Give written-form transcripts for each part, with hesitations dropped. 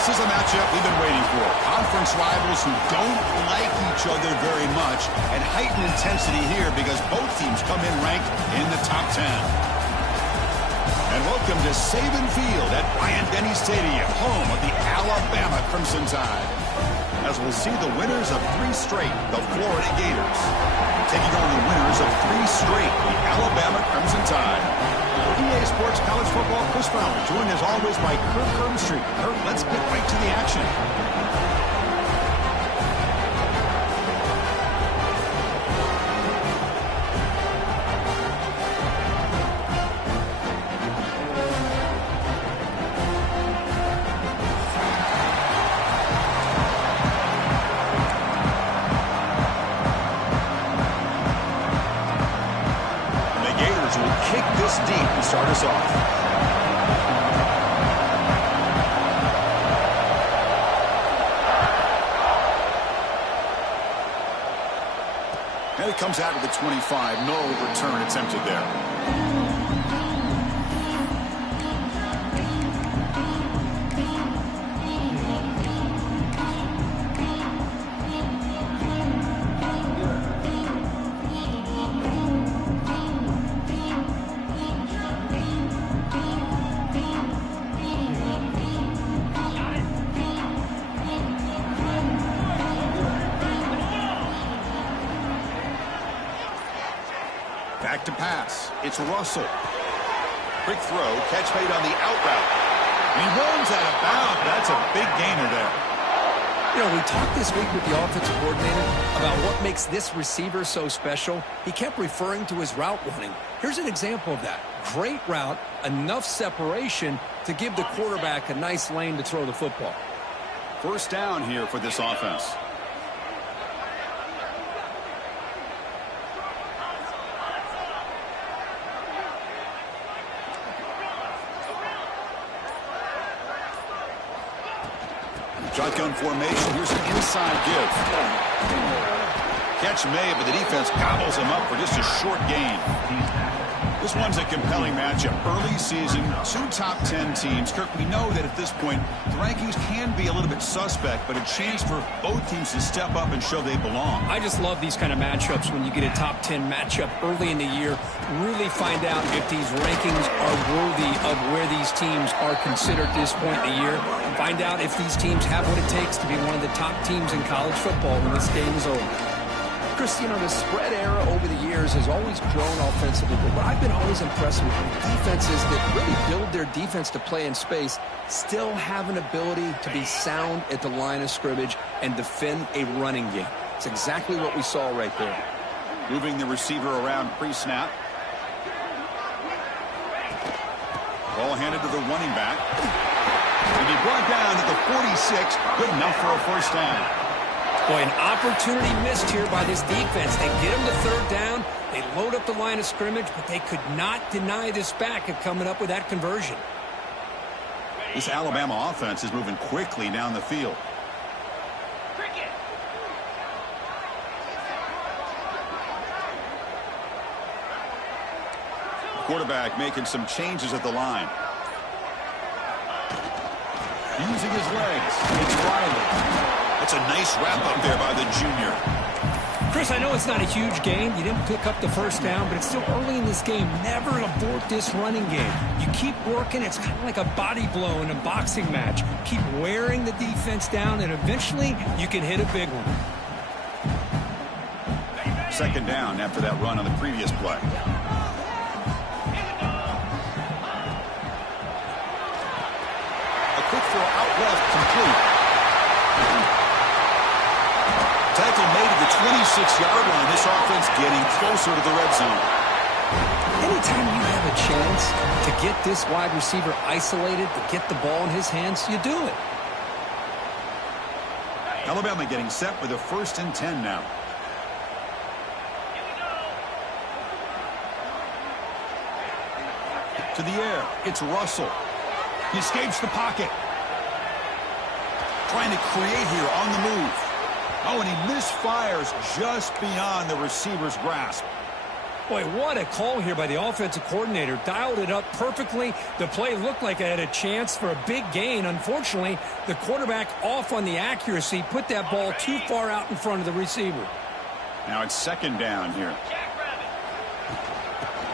This is a matchup we've been waiting for. Conference rivals who don't like each other very much, and heightened intensity here because both teams come in ranked in the top 10. And welcome to Saban Field at Bryant-Denny Stadium, home of the Alabama Crimson Tide. As we'll see the winners of 3 straight, the Florida Gators, taking on the winners of 3 straight, the Alabama Crimson Tide. EA Sports College Football, Chris Fowler, joined as always by Kirk Herbstreit. Kirk, let's get right to the action. Deep and start us off. And it comes out of the 25. No return attempted there. Back to pass. It's Russell. Quick throw. Catch made on the out route. And he runs out of bounds. That's a big gainer there. You know, we talked this week with the offensive coordinator about what makes this receiver so special. He kept referring to his route running. Here's an example of that. Great route, enough separation to give the quarterback a nice lane to throw the football. First down here for this offense. Shotgun formation. Here's an inside give. Catch made, but the defense gobbles him up for just a short gain. This one's a compelling matchup. Early season, 2 top 10 teams. Kirk, we know that at this point, the rankings can be a little bit suspect, but a chance for both teams to step up and show they belong. I just love these kind of matchups when you get a top 10 matchup early in the year. Really find out if these rankings are worthy of where these teams are considered at this point in the year. Find out if these teams have what it takes to be one of the top teams in college football when this game is over. Chris, you know, the spread era over the years has always grown offensively, but what I've been always impressed with defenses that really build their defense to play in space still have an ability to be sound at the line of scrimmage and defend a running game. It's exactly what we saw right there. Moving the receiver around pre-snap. Ball handed to the running back. And he brought down to the 46. Good enough for a first down. Boy, an opportunity missed here by this defense. They get him to third down. They load up the line of scrimmage, but they could not deny this back of coming up with that conversion. This Alabama offense is moving quickly down the field. Quarterback making some changes at the line. Using his legs. It's Riley. That's a nice wrap-up there by the junior. Chris, I know it's not a huge gain. You didn't pick up the first down, but it's still early in this game. Never abort this running game. You keep working. It's kind of like a body blow in a boxing match. Keep wearing the defense down, and eventually you can hit a big one. Second down after that run on the previous play. A quick throw out left, complete. Tackle made at the 26-yard line. This offense getting closer to the red zone. Anytime you have a chance to get this wide receiver isolated, to get the ball in his hands, you do it. Alabama getting set with a 1st and 10 now. To the air. It's Russell. He escapes the pocket. Trying to create here on the move. Oh, and he misfires just beyond the receiver's grasp. Boy, what a call here by the offensive coordinator. Dialed it up perfectly. The play looked like it had a chance for a big gain. Unfortunately, the quarterback off on the accuracy, put that ball too far out in front of the receiver. Now it's second down here.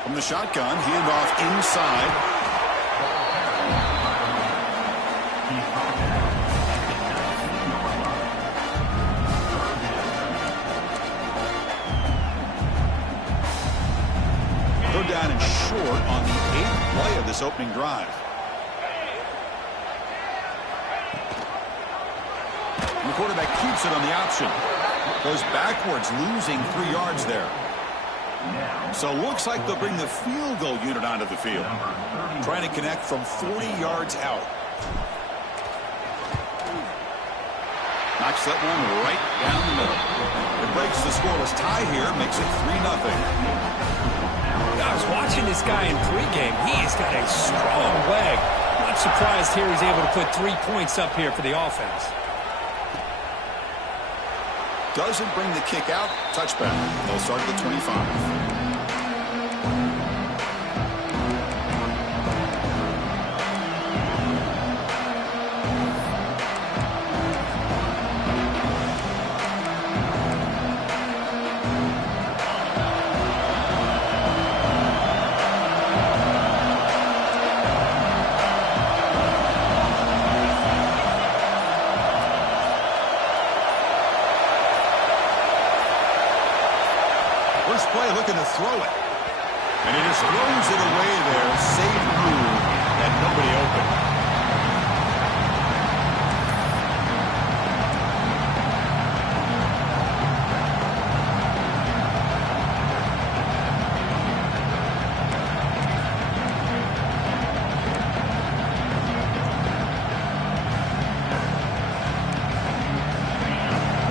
From the shotgun, handoff inside. Third down and short on the 8th play of this opening drive. And the quarterback keeps it on the option. Goes backwards, losing 3 yards there. So looks like they'll bring the field goal unit onto the field. Trying to connect from 40 yards out. Knocks that one right down the middle. It breaks the scoreless tie here, makes it 3-0. I was watching this guy in pregame. He has got a strong leg. Not surprised here he's able to put 3 points up here for the offense. Doesn't bring the kick out. Touchback. They'll start at the 25. First play looking to throw it. And he just throws it away there. Safe move and nobody open.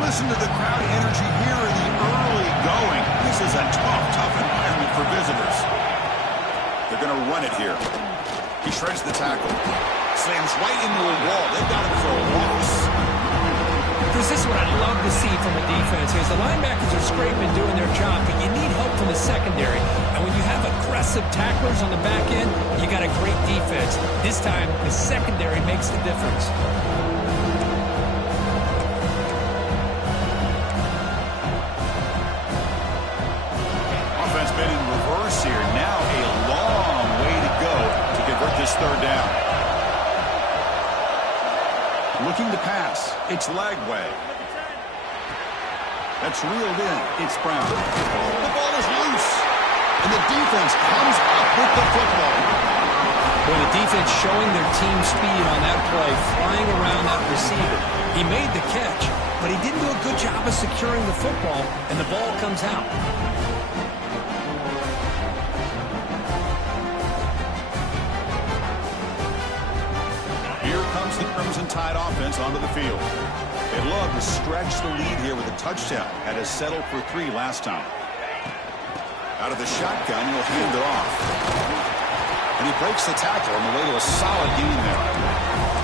Listen to the crowd energy here in the early going. This is a tough environment for visitors. They're going to run it here. He shreds the tackle. Slams right into a wall. They've got him for a loss. This is what I love to see from a defense. Is the linebackers are scraping, doing their job, but you need help from the secondary. And when you have aggressive tacklers on the back end, you got a great defense. This time, the secondary makes the difference. Been in reverse here. Now a long way to go to convert this third down. Looking to pass. It's Lagway. That's reeled in. It's Brown. The ball is loose. And the defense comes up with the football. Well, the defense showing their team speed on that play, flying around that receiver. He made the catch, but he didn't do a good job of securing the football, and the ball comes out. The Crimson Tide offense onto the field. They'd love to stretch the lead here with a touchdown. Had us settled for 3 last time. Out of the shotgun, he'll hand it off. And he breaks the tackle on the way to a solid gain there.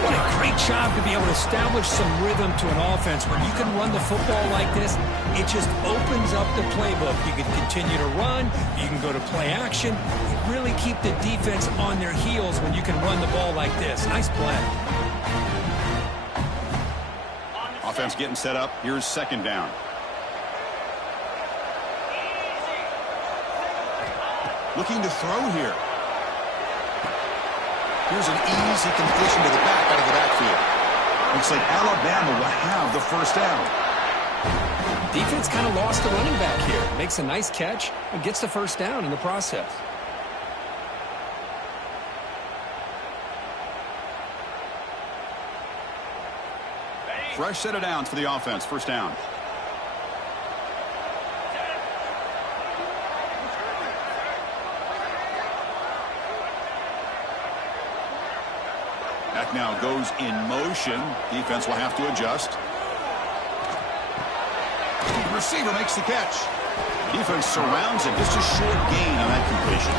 What a great job to be able to establish some rhythm to an offense. When you can run the football like this, it just opens up the playbook. You can continue to run. You can go to play action. You really keep the defense on their heels when you can run the ball like this. Nice play. Offense getting set up. Here's second down. Looking to throw here. Here's an easy completion to the back out of the backfield. Looks like Alabama will have the first down. Defense kind of lost the running back here. Makes a nice catch and gets the first down in the process. Fresh set of downs for the offense. First down. That now goes in motion. Defense will have to adjust. The receiver makes the catch. Defense surrounds him. Just a short gain on that completion.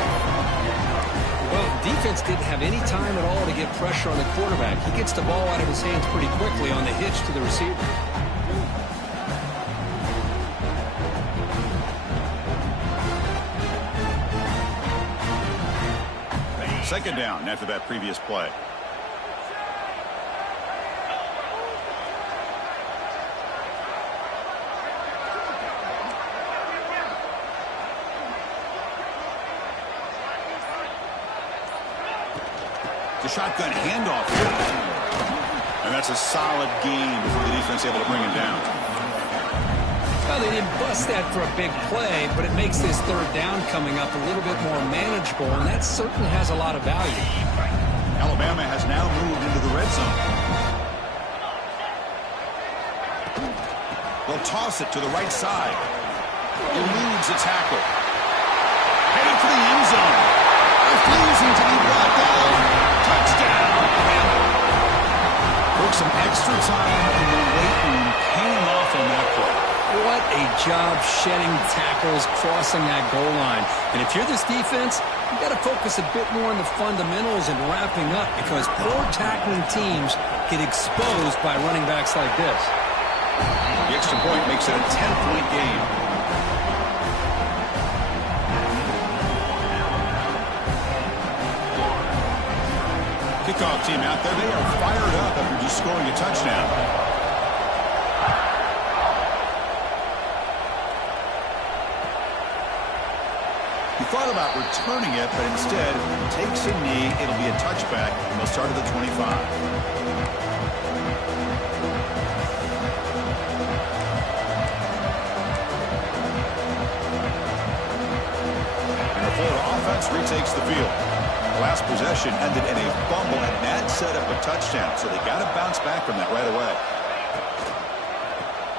Well, defense didn't have any time at all to get pressure on the quarterback. He gets the ball out of his hands pretty quickly on the hitch to the receiver. Second down after that previous play. The shotgun handoff. And that's a solid gain for the defense able to bring him down. Well, they didn't bust that for a big play, but it makes this third down coming up a little bit more manageable, and that certainly has a lot of value. Alabama has now moved into the red zone. They'll toss it to the right side. Eludes a tackle. Heading for the end zone. Refusing to be brought down. Touchdown. Took some extra time in the weight room, paying off on that play. What a job shedding tackles, crossing that goal line. And if you're this defense, you got to focus a bit more on the fundamentals and wrapping up, because poor tackling teams get exposed by running backs like this. The extra point makes it a 10-point game. Kickoff team out there. They are fired up after just scoring a touchdown. He thought about returning it, but instead takes a knee. It'll be a touchback. They'll start at the 25. And the Florida offense retakes the field. Last possession ended in a fumble, and that set up a touchdown, so they got to bounce back from that right away.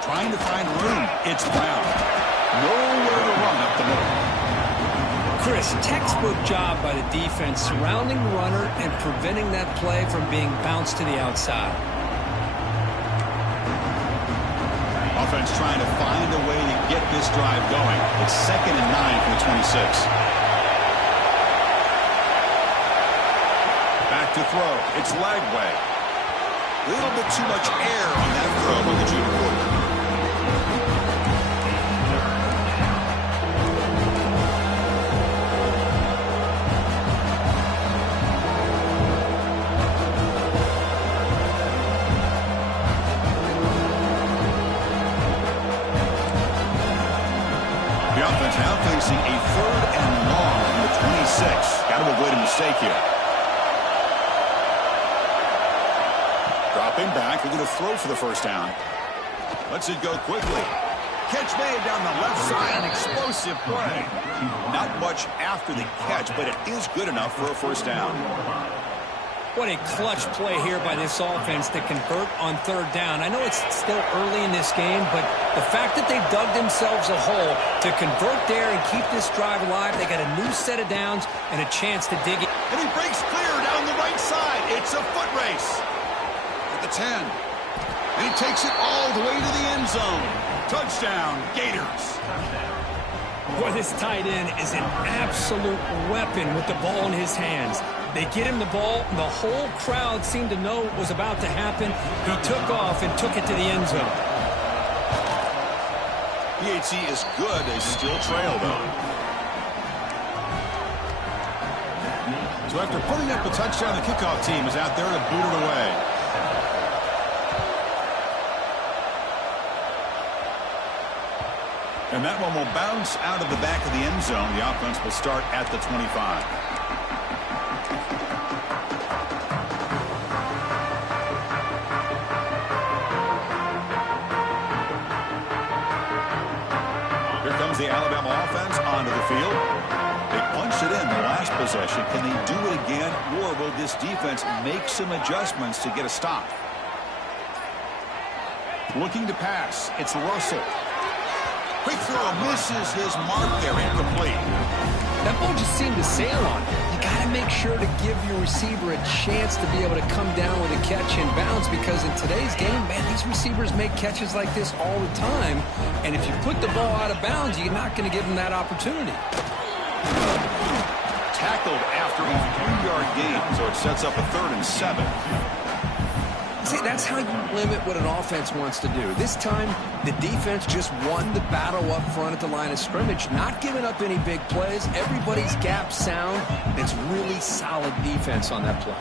Trying to find room. It's Brown. Nowhere to run up the middle. Chris, textbook job by the defense surrounding the runner and preventing that play from being bounced to the outside. Offense trying to find a way to get this drive going. It's 2nd and 9 from the 26. To throw. It's Lagway. A little bit too much air on that throw by the junior quarterback. The offense now facing a 3rd and long from the 26. Got to avoid a mistake here. Dropping back, we're going to throw for the first down. Lets it go quickly. Catch made down the left side, an explosive play. Not much after the catch, but it is good enough for a first down. What a clutch play here by this offense to convert on 3rd down. I know it's still early in this game, but the fact that they dug themselves a hole to convert there and keep this drive alive, they got a new set of downs and a chance to dig it. And he breaks clear down the right side. It's a foot race. The 10. And he takes it all the way to the end zone. Touchdown, Gators. Boy, this tight end is an absolute weapon with the ball in his hands. They get him the ball, and the whole crowd seemed to know what was about to happen. He took off and took it to the end zone. PHC is good. They still trail, though. So after putting up a touchdown, the kickoff team is out there to boot it away. And that one will bounce out of the back of the end zone. The offense will start at the 25. Here comes the Alabama offense onto the field. They punched it in the last possession. Can they do it again, or will this defense make some adjustments to get a stop? Looking to pass. It's Russell. Quick throw, misses his mark there, incomplete. That ball just seemed to sail on him. You got to make sure to give your receiver a chance to be able to come down with a catch and bounce, because in today's game, man, these receivers make catches like this all the time. And if you put the ball out of bounds, you're not going to give them that opportunity. Tackled after a 3-yard gain, so it sets up a 3rd and 7. See, that's how you limit what an offense wants to do. This time, the defense just won the battle up front at the line of scrimmage, not giving up any big plays. Everybody's gap sound. It's really solid defense on that play.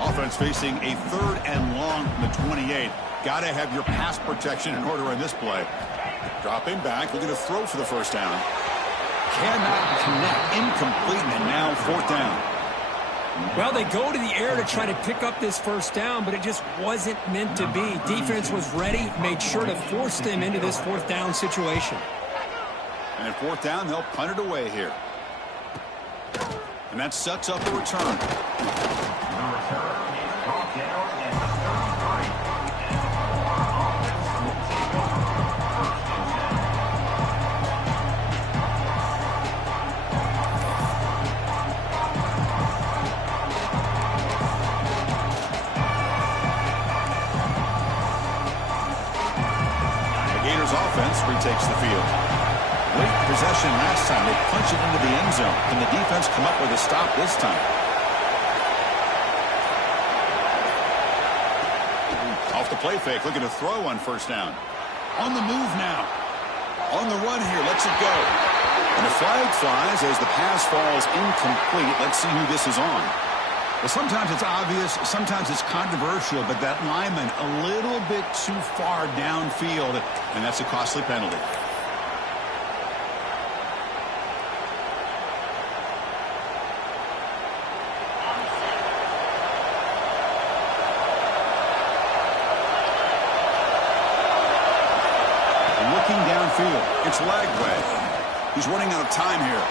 Offense facing a 3rd and long from the 28. Got to have your pass protection in order in this play. Dropping back, looking to throw for the first down. Cannot connect, incomplete, and now 4th down. Well, they go to the air to try to pick up this first down, but it just wasn't meant to be. Defense was ready, made sure to force them into this 4th down situation. And at 4th down, they'll punt it away here. And that sets up a return. Offense retakes the field. Late possession last time. They punch it into the end zone. Can the defense come up with a stop this time? Off the play fake, looking to throw on first down. On the move now. On the run here, lets it go. And the flag flies as the pass falls incomplete. Let's see who this is on. Well, sometimes it's obvious, sometimes it's controversial, but that lineman a little bit too far downfield, and that's a costly penalty. Looking downfield, it's Lagway. He's running out of time here.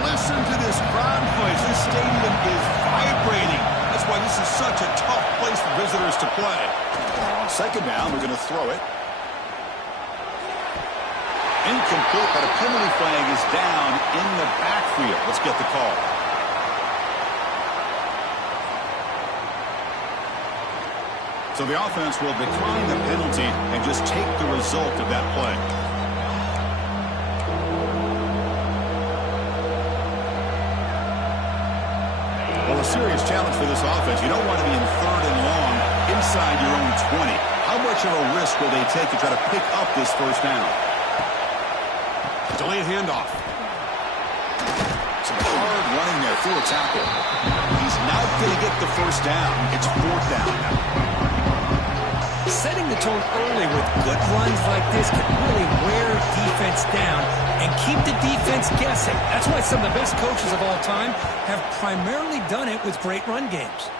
Listen to this crowd noise. This stadium is vibrating. That's why this is such a tough place for visitors to play. 2nd down, we're going to throw it. Incomplete, but a penalty flag is down in the backfield. Let's get the call. So the offense will decline the penalty and just take the result of that play. A serious challenge for this offense. You don't want to be in 3rd and long inside your own 20. How much of a risk will they take to try to pick up this first down? Delayed handoff. Some hard running there through a tackle. He's not going to get the first down. It's 4th down now. Setting the tone early with good runs like this can really wear defense down and keep the defense guessing. That's why some of the best coaches of all time have primarily done it with great run games.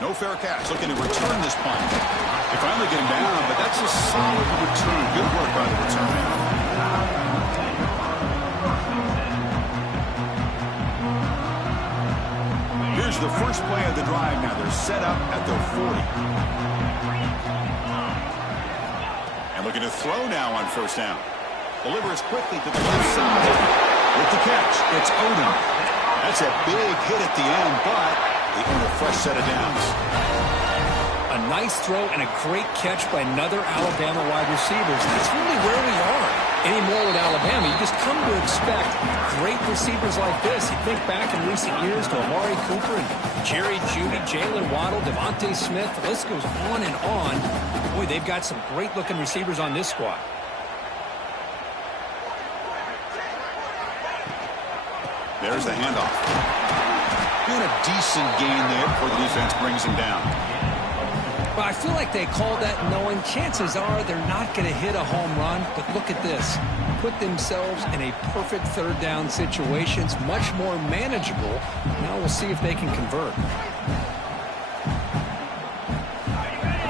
No fair catch. Looking to return this punt. They finally get him down, but that's a solid return. Good work by the return man. Here's the first play of the drive now. They're set up at their 40. And looking to throw now on first down. Delivers quickly to the left side. With the catch, it's Odom. That's a big hit at the end, but they earn a fresh set of downs. A nice throw and a great catch by another Alabama wide receivers. That's really where we are anymore with Alabama. You just come to expect great receivers like this. You think back in recent years to Amari Cooper and Jerry Jeudy, Jalen Waddle, Devontae Smith. The list goes on and on. Boy, they've got some great-looking receivers on this squad. There's the handoff. Doing a decent gain there before the defense brings him down. Well, I feel like they called that knowing chances are they're not going to hit a home run. But look at this. Put themselves in a perfect 3rd down situation. It's much more manageable. Now we'll see if they can convert.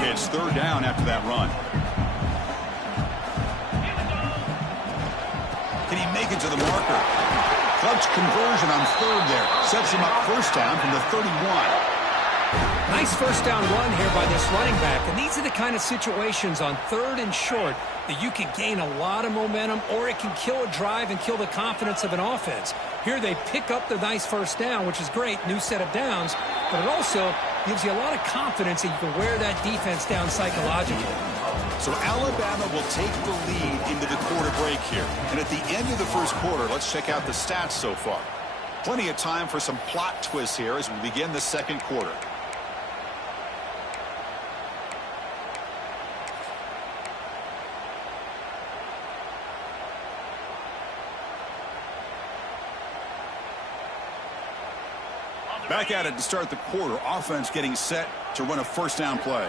Okay, it's 3rd down after that run. Can he make it to the marker? Clutch conversion on 3rd there. Sets him up first down from the 31. Nice first down run here by this running back. And these are the kind of situations on 3rd and short that you can gain a lot of momentum, or it can kill a drive and kill the confidence of an offense. Here they pick up the nice first down, which is great, new set of downs, but it also gives you a lot of confidence that you can wear that defense down psychologically. So Alabama will take the lead into the quarter break here. And at the end of the first quarter, let's check out the stats so far. Plenty of time for some plot twists here as we begin the second quarter. Back at it to start the quarter. Offense getting set to run a first down play.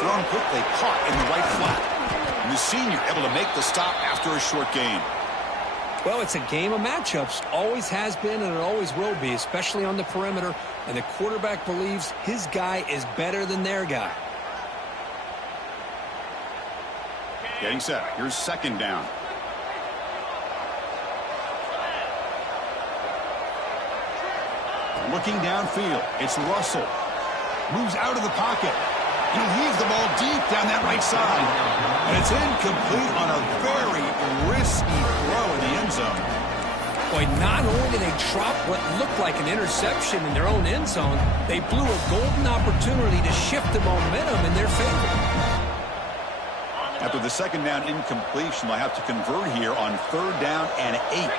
Thrown quickly, caught in the right flat. And the senior able to make the stop after a short gain. Well, it's a game of matchups. Always has been and it always will be, especially on the perimeter. And the quarterback believes his guy is better than their guy. Getting set. Here's second down. Looking downfield. It's Russell. Moves out of the pocket. He'll heave the ball deep down that right side. And it's incomplete on a very risky throw in the end zone. Boy, not only did they drop what looked like an interception in their own end zone, they blew a golden opportunity to shift the momentum in their favor. After the second down incompletion, they'll have to convert here on third down and 8.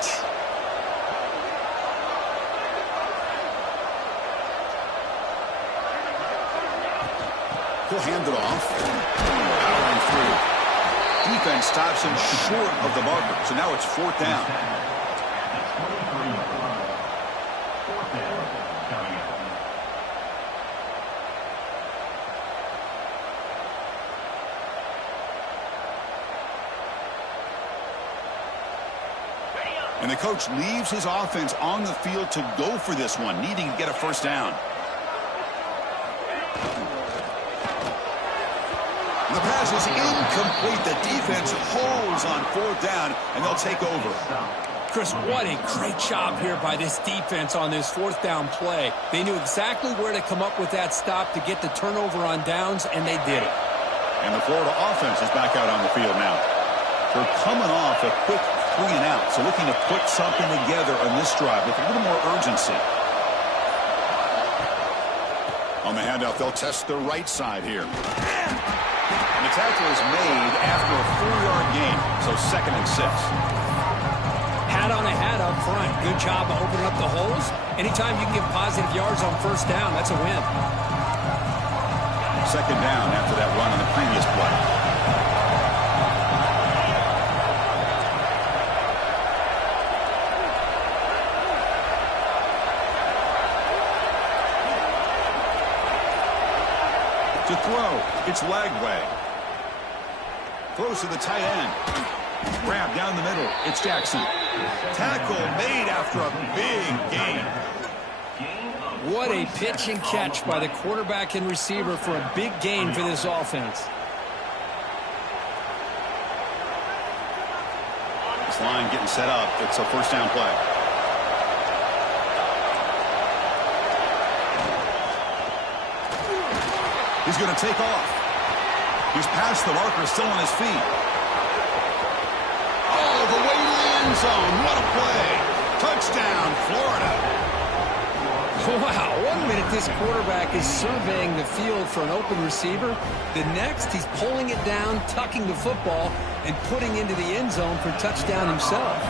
He'll hand it off. Powering through. Defense stops him short of the marker. So now it's fourth down. And the coach leaves his offense on the field to go for this one, needing to get a first down. The pass is incomplete. The defense holds on fourth down, and they'll take over. Chris, what a great job here by this defense on this fourth down play. They knew exactly where to come up with that stop to get the turnover on downs, and they did it. And the Florida offense is back out on the field now. They're coming off a quick 3 and out, so looking to put something together on this drive with a little more urgency. On the handoff, they'll test the right side here. And the tackle is made after a 4-yard gain, so 2nd and 6. Hat on a hat up front. Good job of opening up the holes. Anytime you can get positive yards on first down, that's a win. Second down after that run on the previous play. To throw, it's Lagway. Throws to the tight end. Grab down the middle, it's Jackson. Tackle made after a big gain. What a pitch and catch by the quarterback and receiver for a big gain for this offense. This line getting set up. It's a first down play. He's going to take off. He's past the marker, still on his feet. Oh, the way to the end zone. What a play. Touchdown, Florida. Wow, 1 minute this quarterback is surveying the field for an open receiver. The next, he's pulling it down, tucking the football, and putting into the end zone for touchdown himself.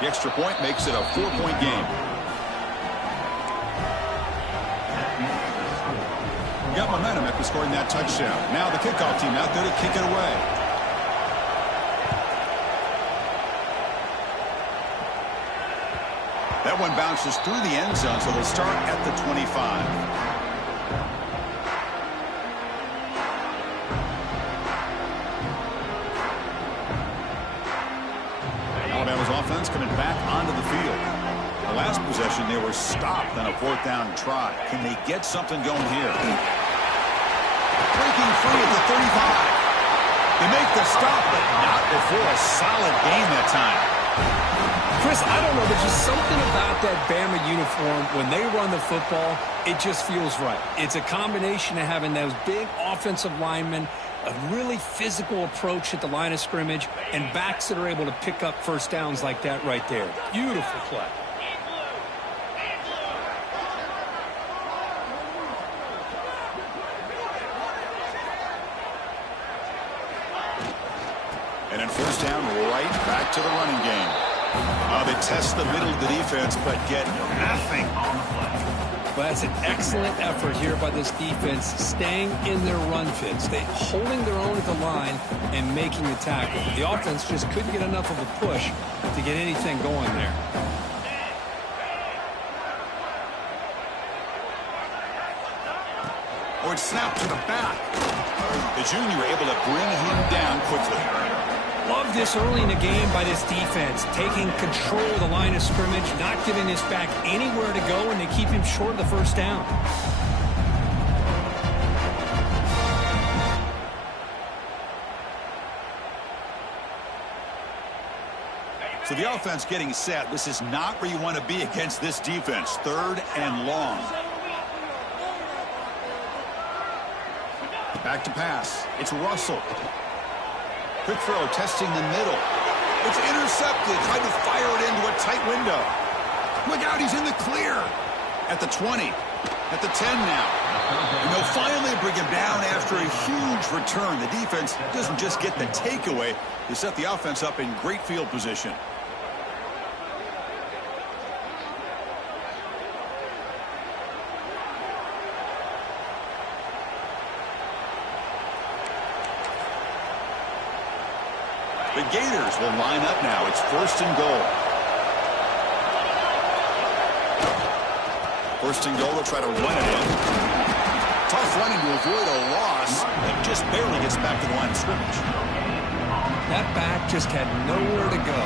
The extra point makes it a 4-point game. Got momentum after scoring that touchdown. Now the kickoff team out there to kick it away. That one bounces through the end zone, so they'll start at the 25. Alabama's offense coming back onto the field. The last possession, they were stopped on a 4th down try. Can they get something going here? Breaking free at the 35. They make the stop, but not before a solid gain that time. Chris, I don't know. There's just something about that Bama uniform. When they run the football, it just feels right. It's a combination of having those big offensive linemen A really physical approach at the line of scrimmage and backs that are able to pick up first downs like that right there. Beautiful play. And in first down, right back to the running game. They test the middle of the defense, but get nothing on the play. Well, that's an excellent effort here by this defense, staying in their run fits. They holding their own at the line and making the tackle. The offense just couldn't get enough of a push to get anything going there. Or it's snapped to the back. The junior able to bring him down quickly. Love this early in the game by this defense, taking control of the line of scrimmage, not giving this back anywhere to go, and they keep him short of the first down. So the offense getting set. This is not where you want to be against this defense. Third and long. Back to pass. It's Russell. Quick throw, testing the middle. It's intercepted. Tried to fire it into a tight window. Look out, he's in the clear. At the 20. At the 10 now. And they'll finally bring him down after a huge return. The defense doesn't just get the takeaway. They set the offense up in great field position. The Gators will line up now. It's first and goal. First and goal, they'll try to run it in. Tough running to avoid a loss. And just barely gets back to the line of scrimmage. That back just had nowhere to go.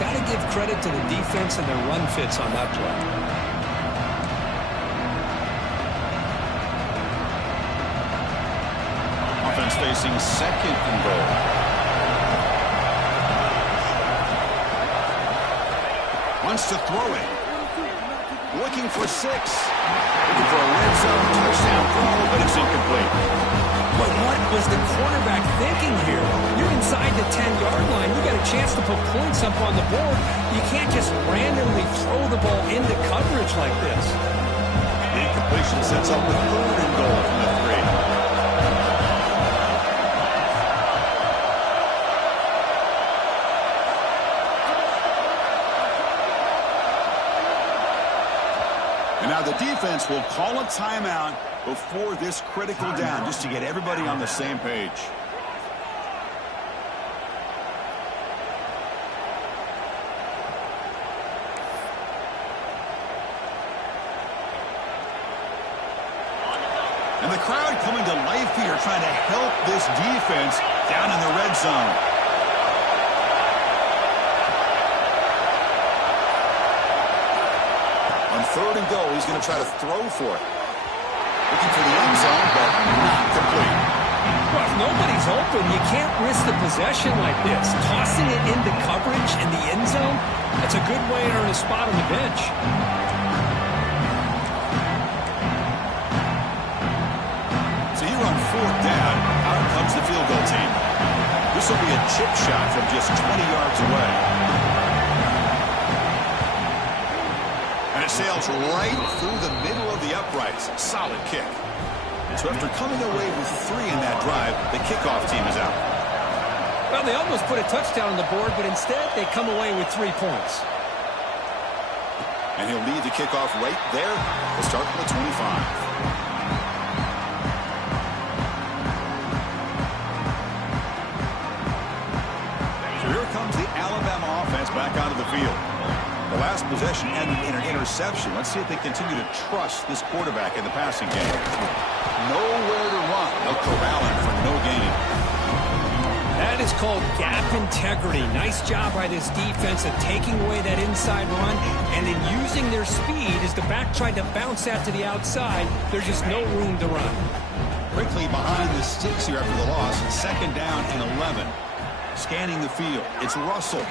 Got to give credit to the defense and their run fits on that play. Offense facing second and goal. Wants to throw it. Looking for 6. Looking for a red zone touchdown throw, but it's incomplete. But what was the quarterback thinking here? You're inside the 10-yard line. You got a chance to put points up on the board. You can't just randomly throw the ball into coverage like this. The incompletion sets up the third and goal from the 3. And now the defense will call a timeout before this critical down, just to get everybody on the same page. And the crowd coming to life here, trying to help this defense down in the red zone. On third and goal, he's going to try to throw for it. Looking for the end zone, but not complete. Well, if nobody's open, you can't risk the possession like this. Tossing it into coverage in the end zone, that's a good way to earn a spot on the bench. So here on fourth down, out comes the field goal team. This will be a chip shot from just 20 yards away. And it sails right through the middle of the uprights. Solid kick. So after coming away with 3 in that drive, the kickoff team is out. Well, they almost put a touchdown on the board, but instead they come away with 3 points. And he'll lead the kickoff right there. We'll start from the 25. So here comes the Alabama offense back onto the field. The last possession ended in an interception. Let's see if they continue to trust this quarterback in the passing game. Nowhere to run. They'll corral him for no gain. That is called gap integrity. Nice job by this defense of taking away that inside run and then using their speed as the back tried to bounce that to the outside. There's just no room to run. Quickly behind the sticks here after the loss. Second down and 11. Scanning the field. It's Russell.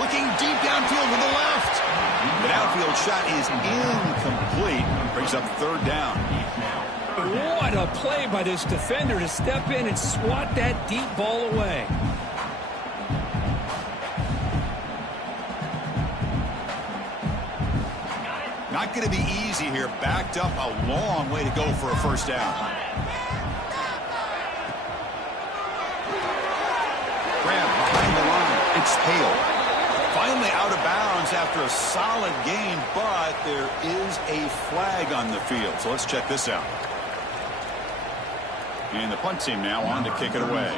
Looking deep downfield to the left. The downfield shot is incomplete. Brings up third down. What a play by this defender to step in and swat that deep ball away. Not going to be easy here. Backed up a long way to go for a first down. Grab behind the line. It's Hale. Finally out of bounds after a solid gain, but there is a flag on the field. So let's check this out. And the punt team now on to kick it away.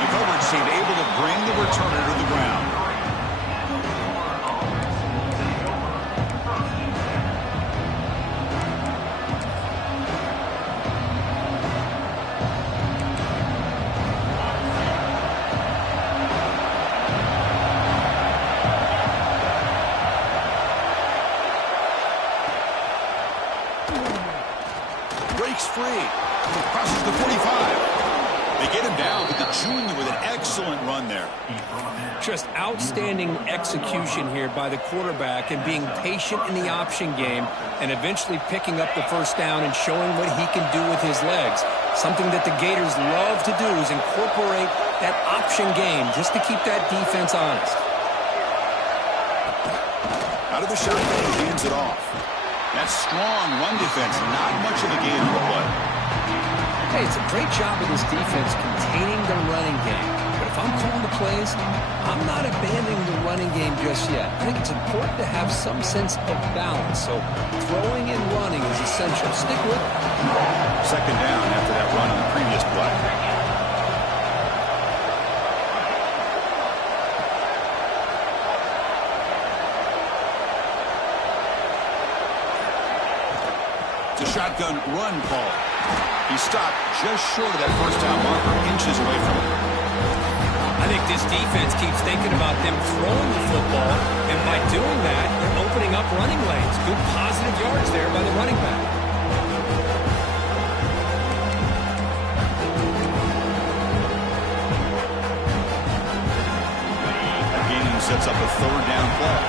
The coverage team able to bring the returner to the ground. Breaks free. Crosses the 45. They get him down, but the junior with an excellent run there. Just outstanding execution here by the quarterback and being patient in the option game and eventually picking up the first down and showing what he can do with his legs. Something that the Gators love to do is incorporate that option game just to keep that defense honest. Out of the shotgun, he hands it off. That strong run defense, not much of a gain on the play. Hey, it's a great job of this defense containing the running game. But if I'm calling the plays, I'm not abandoning the running game just yet. I think it's important to have some sense of balance. So throwing and running is essential. Stick with it. Second down after that run on the previous play. Shotgun run call. He stopped just short of that first down marker, inches away from it. I think this defense keeps thinking about them throwing the football, and by doing that, they're opening up running lanes. Good positive yards there by the running back. Gaining sets up a third down play.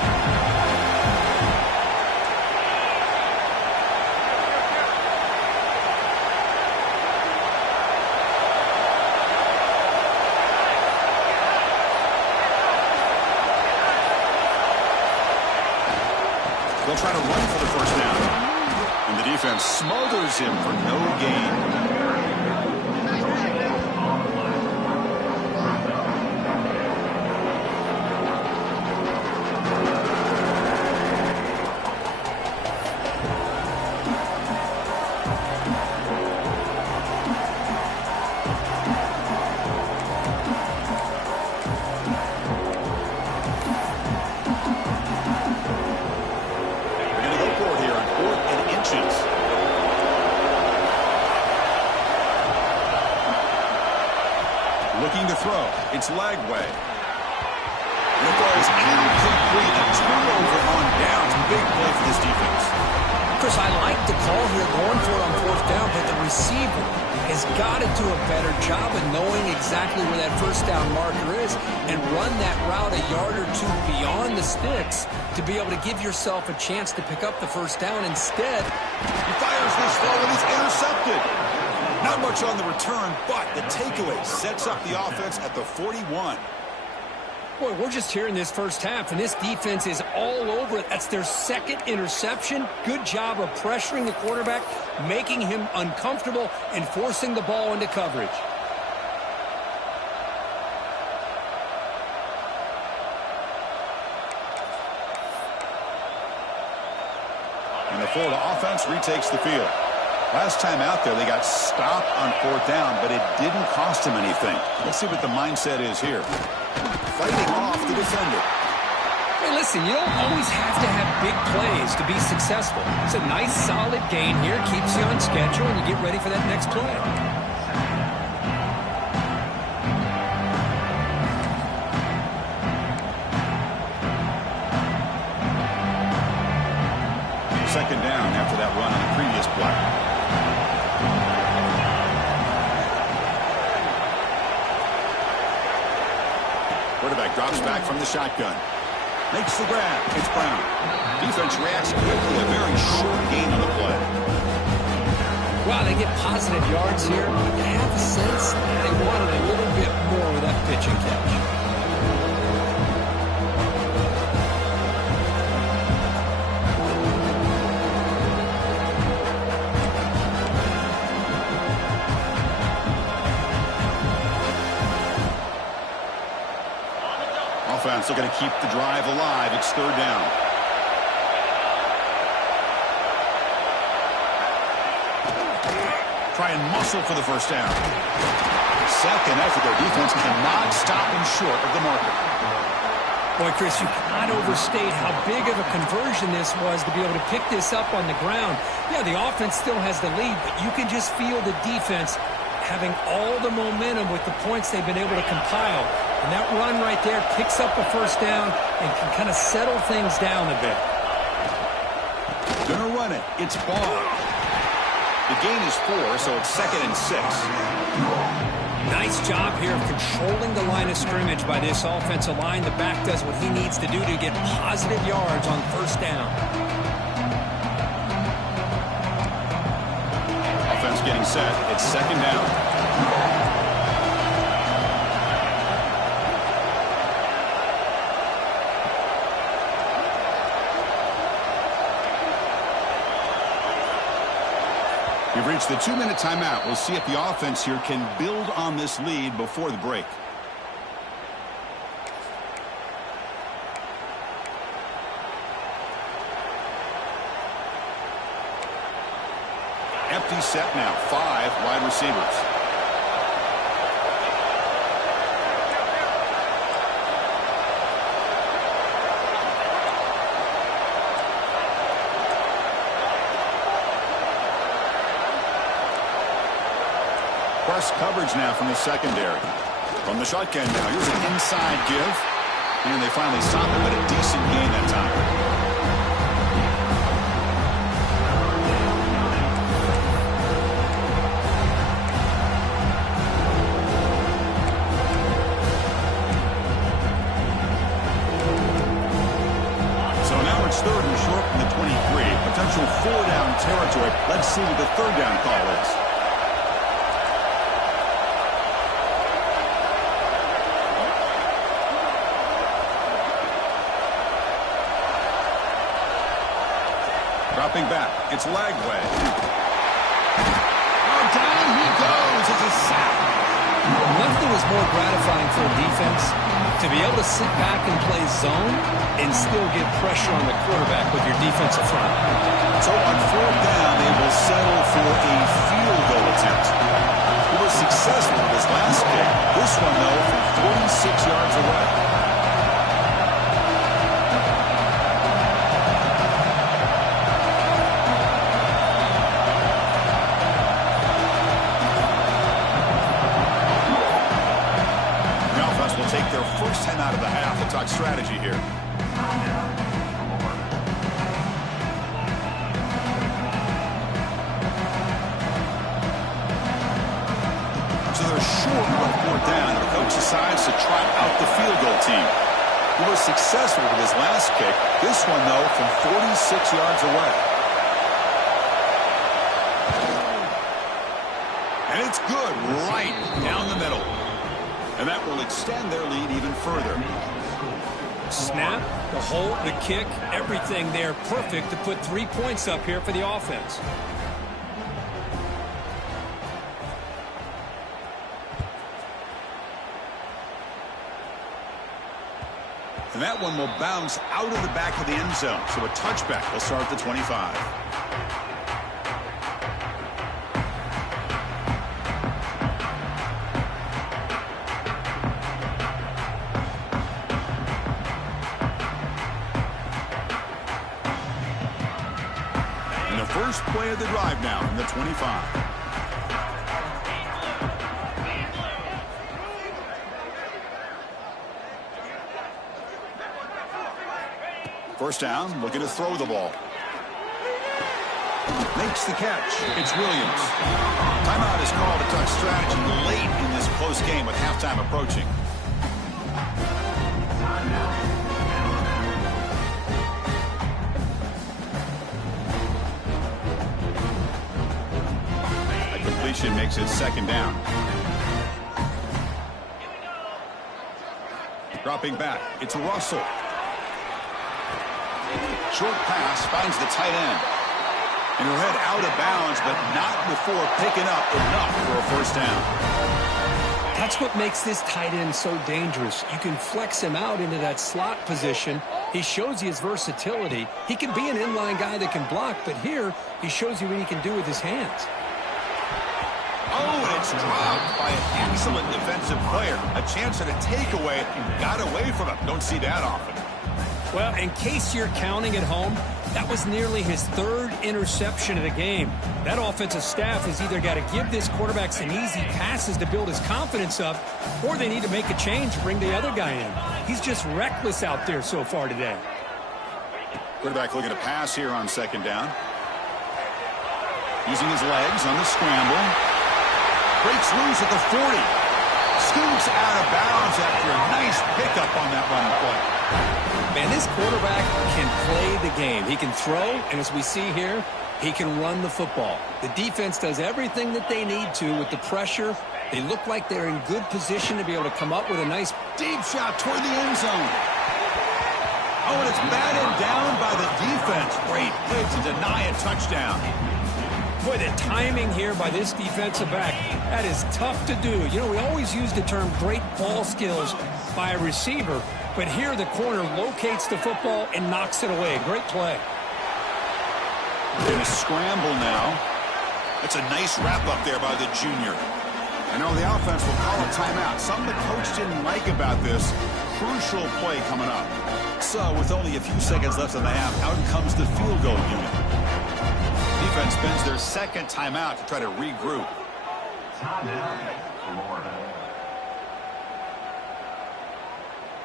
They'll try to run for the first down. And the defense smothers him for no gain. Looking to throw. It's Lagway. And it goes incomplete. A turnover on downs. Big play for this defense. Chris, I like the call here going for it on fourth down, but the receiver has got to do a better job of knowing exactly where that first down marker is and run that route a yard or two beyond the sticks to be able to give yourself a chance to pick up the first down. Instead, he fires this throw and it's intercepted. Not much on the return, but the takeaway sets up the offense at the 41. Boy, we're just here in this first half, and this defense is all over it. That's their second interception. Good job of pressuring the quarterback, making him uncomfortable, and forcing the ball into coverage. And the Florida offense retakes the field. Last time out there, they got stopped on fourth down, but it didn't cost them anything. Let's see what the mindset is here. Fighting off the defender. Hey, listen, you don't always have to have big plays to be successful. It's a nice, solid gain here. Keeps you on schedule, and you get ready for that next play. Second down after that run on the previous play. quarterback drops back from the shotgun. Makes the grab. It's Brown. Defense reacts quickly. A very short gain on the play. Well, they get positive yards here. I have a sense they wanted a little bit more with that pitch and catch. Offense looking to keep the drive alive. It's third down. Try and muscle for the first down. Second effort. Their defense cannot stop them short of the marker. Boy, Chris, you cannot overstate how big of a conversion this was to be able to pick this up on the ground. Yeah, the offense still has the lead, but you can just feel the defense having all the momentum with the points they've been able to compile. And that run right there picks up a first down and can kind of settle things down a bit. Gonna run it. It's Ball. The gain is 4, so it's 2nd and 6. Nice job here of controlling the line of scrimmage by this offensive line. The back does what he needs to do to get positive yards on first down. Offense getting set. It's 2nd down. We've reached the 2-minute timeout. We'll see if the offense here can build on this lead before the break. Empty set now. 5 wide receivers. Press coverage now from the secondary. From the shotgun now. Here's an inside give. And they finally stop him, but a decent gain that time. So now it's 3rd and short from the 23. Potential 4-down territory. Let's see what the 3rd down call is. Dropping back. It's Lagway. Oh, down he goes. It's a sack. Nothing was more gratifying for a defense to be able to sit back and play zone and still get pressure on the quarterback with your defensive front. So on 4th down, they will settle for a field goal attempt. He was successful with his last kick. This one, though, from 46 yards away. Take their first 10 out of the half. We'll talk strategy here. So they're short on 4th down. The coach decides to try out the field goal team. He was successful with his last kick. This one, though, from 46 yards away. And it's good right down the middle. And that will extend their lead even further. Snap, the hold, the kick, everything there perfect to put 3 points up here for the offense. And that one will bounce out of the back of the end zone. So a touchback will start at the 25. First play of the drive now from the 25. First down, looking to throw the ball. Makes the catch. It's Williams. Timeout is called to talk strategy late in this close game with halftime approaching. formation makes it second down. Dropping back, it's Russell. Short pass finds the tight end. And he'll head out of bounds, but not before picking up enough for a first down. That's what makes this tight end so dangerous. You can flex him out into that slot position. He shows you his versatility. He can be an inline guy that can block, but here he shows you what he can do with his hands. Oh, and it's dropped by an excellent defensive player. A chance at a takeaway. Got away from him. Don't see that often. Well, in case you're counting at home, that was nearly his third interception of the game. That offensive staff has either got to give this quarterback some easy passes to build his confidence up, or they need to make a change and bring the other guy in. He's just reckless out there so far today. Quarterback looking to pass here on second down. Using his legs on the scramble. Breaks loose at the 40. Scoots out of bounds after a nice pickup on that running play. Man, this quarterback can play the game. He can throw, and as we see here, he can run the football. The defense does everything that they need to with the pressure. They look like they're in good position to be able to come up with a nice deep shot toward the end zone. Oh, and it's batted down by the defense. Great play to deny a touchdown. Boy, the timing here by this defensive back, that is tough to do. You know, we always use the term great ball skills by a receiver, but here the corner locates the football and knocks it away. Great play. In a scramble now. That's a nice wrap-up there by the junior. I know the offense will call a timeout. Something the coach didn't like about this. Crucial play coming up. So, with only a few seconds left in the half, out comes the field goal unit. Defense spends their second timeout to try to regroup.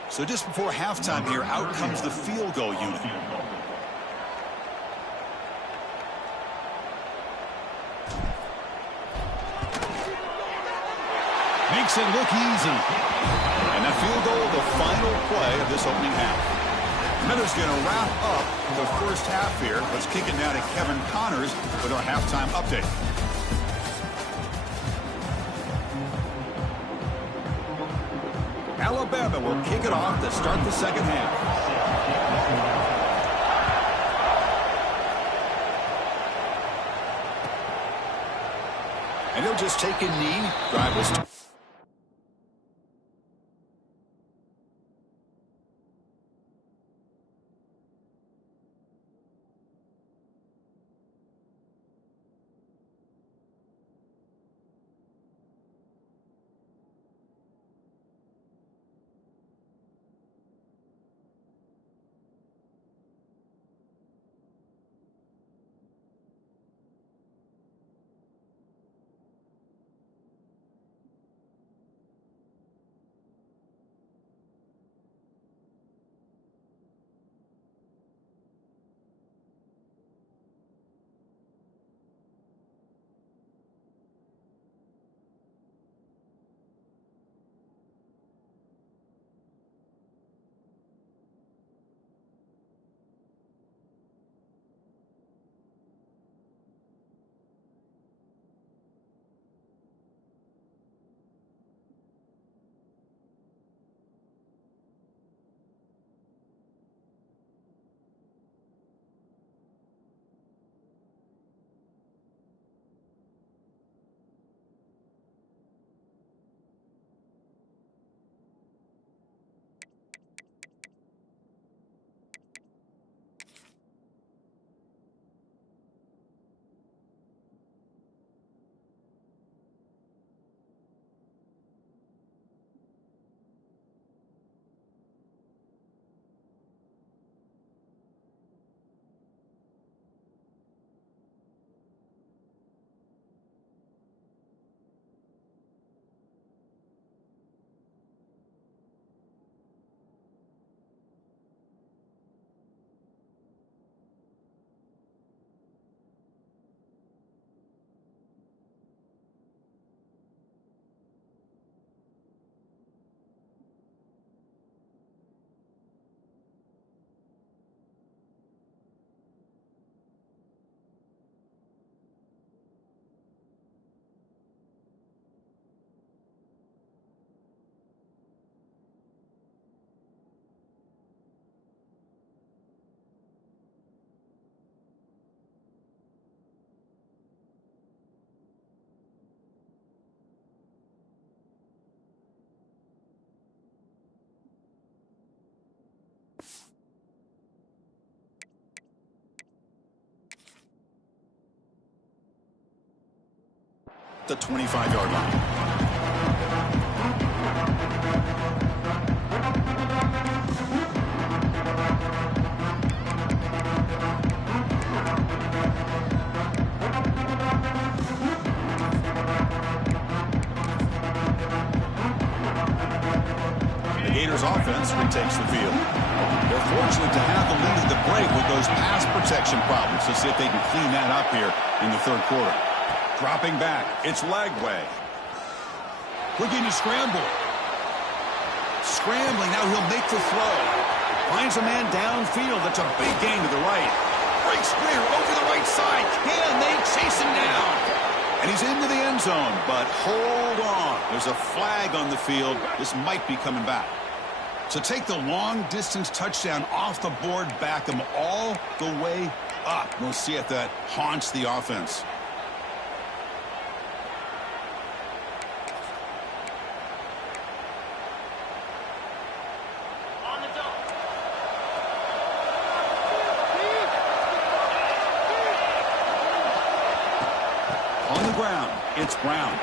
So just before halftime here, out comes the field goal unit. Makes it look easy. And that field goal, the final play of this opening half. Miller's going to wrap up the first half here. Let's kick it now to Kevin Connors with our halftime update. Alabama will kick it off to start the second half. And he'll just take a knee. Drive was the 25-yard line. The Gators offense retakes the field. They're fortunate to have the lead at the break with those pass protection problems. Let's see if they can clean that up here in the third quarter. Dropping back, it's Lagway. Looking to scramble. Scrambling, now he'll make the throw. Finds a man downfield. That's a big gain to the right. Breaks clear over the right side. Can they chase him down? And he's into the end zone, but hold on. There's a flag on the field. This might be coming back. So take the long-distance touchdown off the board, back him all the way up. We'll see if that haunts the offense. On the ground, it's Brown.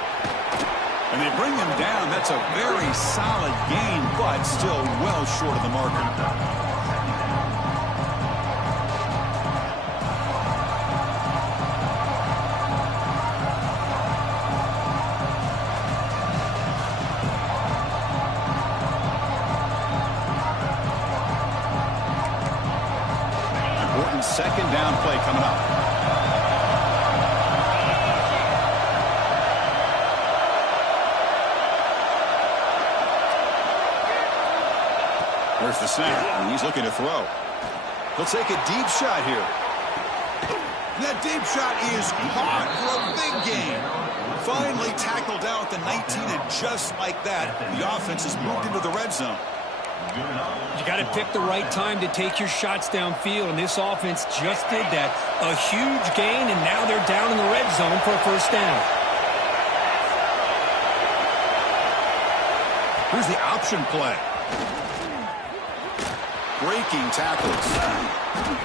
And they bring him down. That's a very solid gain, but still well short of the marker. Important second down play coming up. There's the snap, and he's looking to throw. He'll take a deep shot here. That deep shot is caught for a big gain. Finally tackled down at the 19, and just like that, the offense has moved into the red zone. You got to pick the right time to take your shots downfield, and this offense just did that. A huge gain, and now they're down in the red zone for a first down. Here's the option play. Breaking tackles.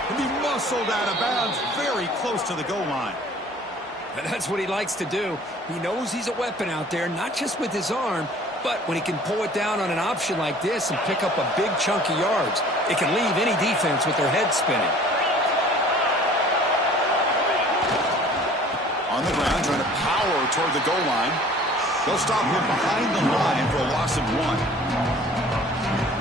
He'll be muscled out of bounds very close to the goal line. And that's what he likes to do. He knows he's a weapon out there, not just with his arm, but when he can pull it down on an option like this and pick up a big chunk of yards, it can leave any defense with their head spinning. On the ground, trying to power toward the goal line. They'll stop him behind the line for a loss of 1.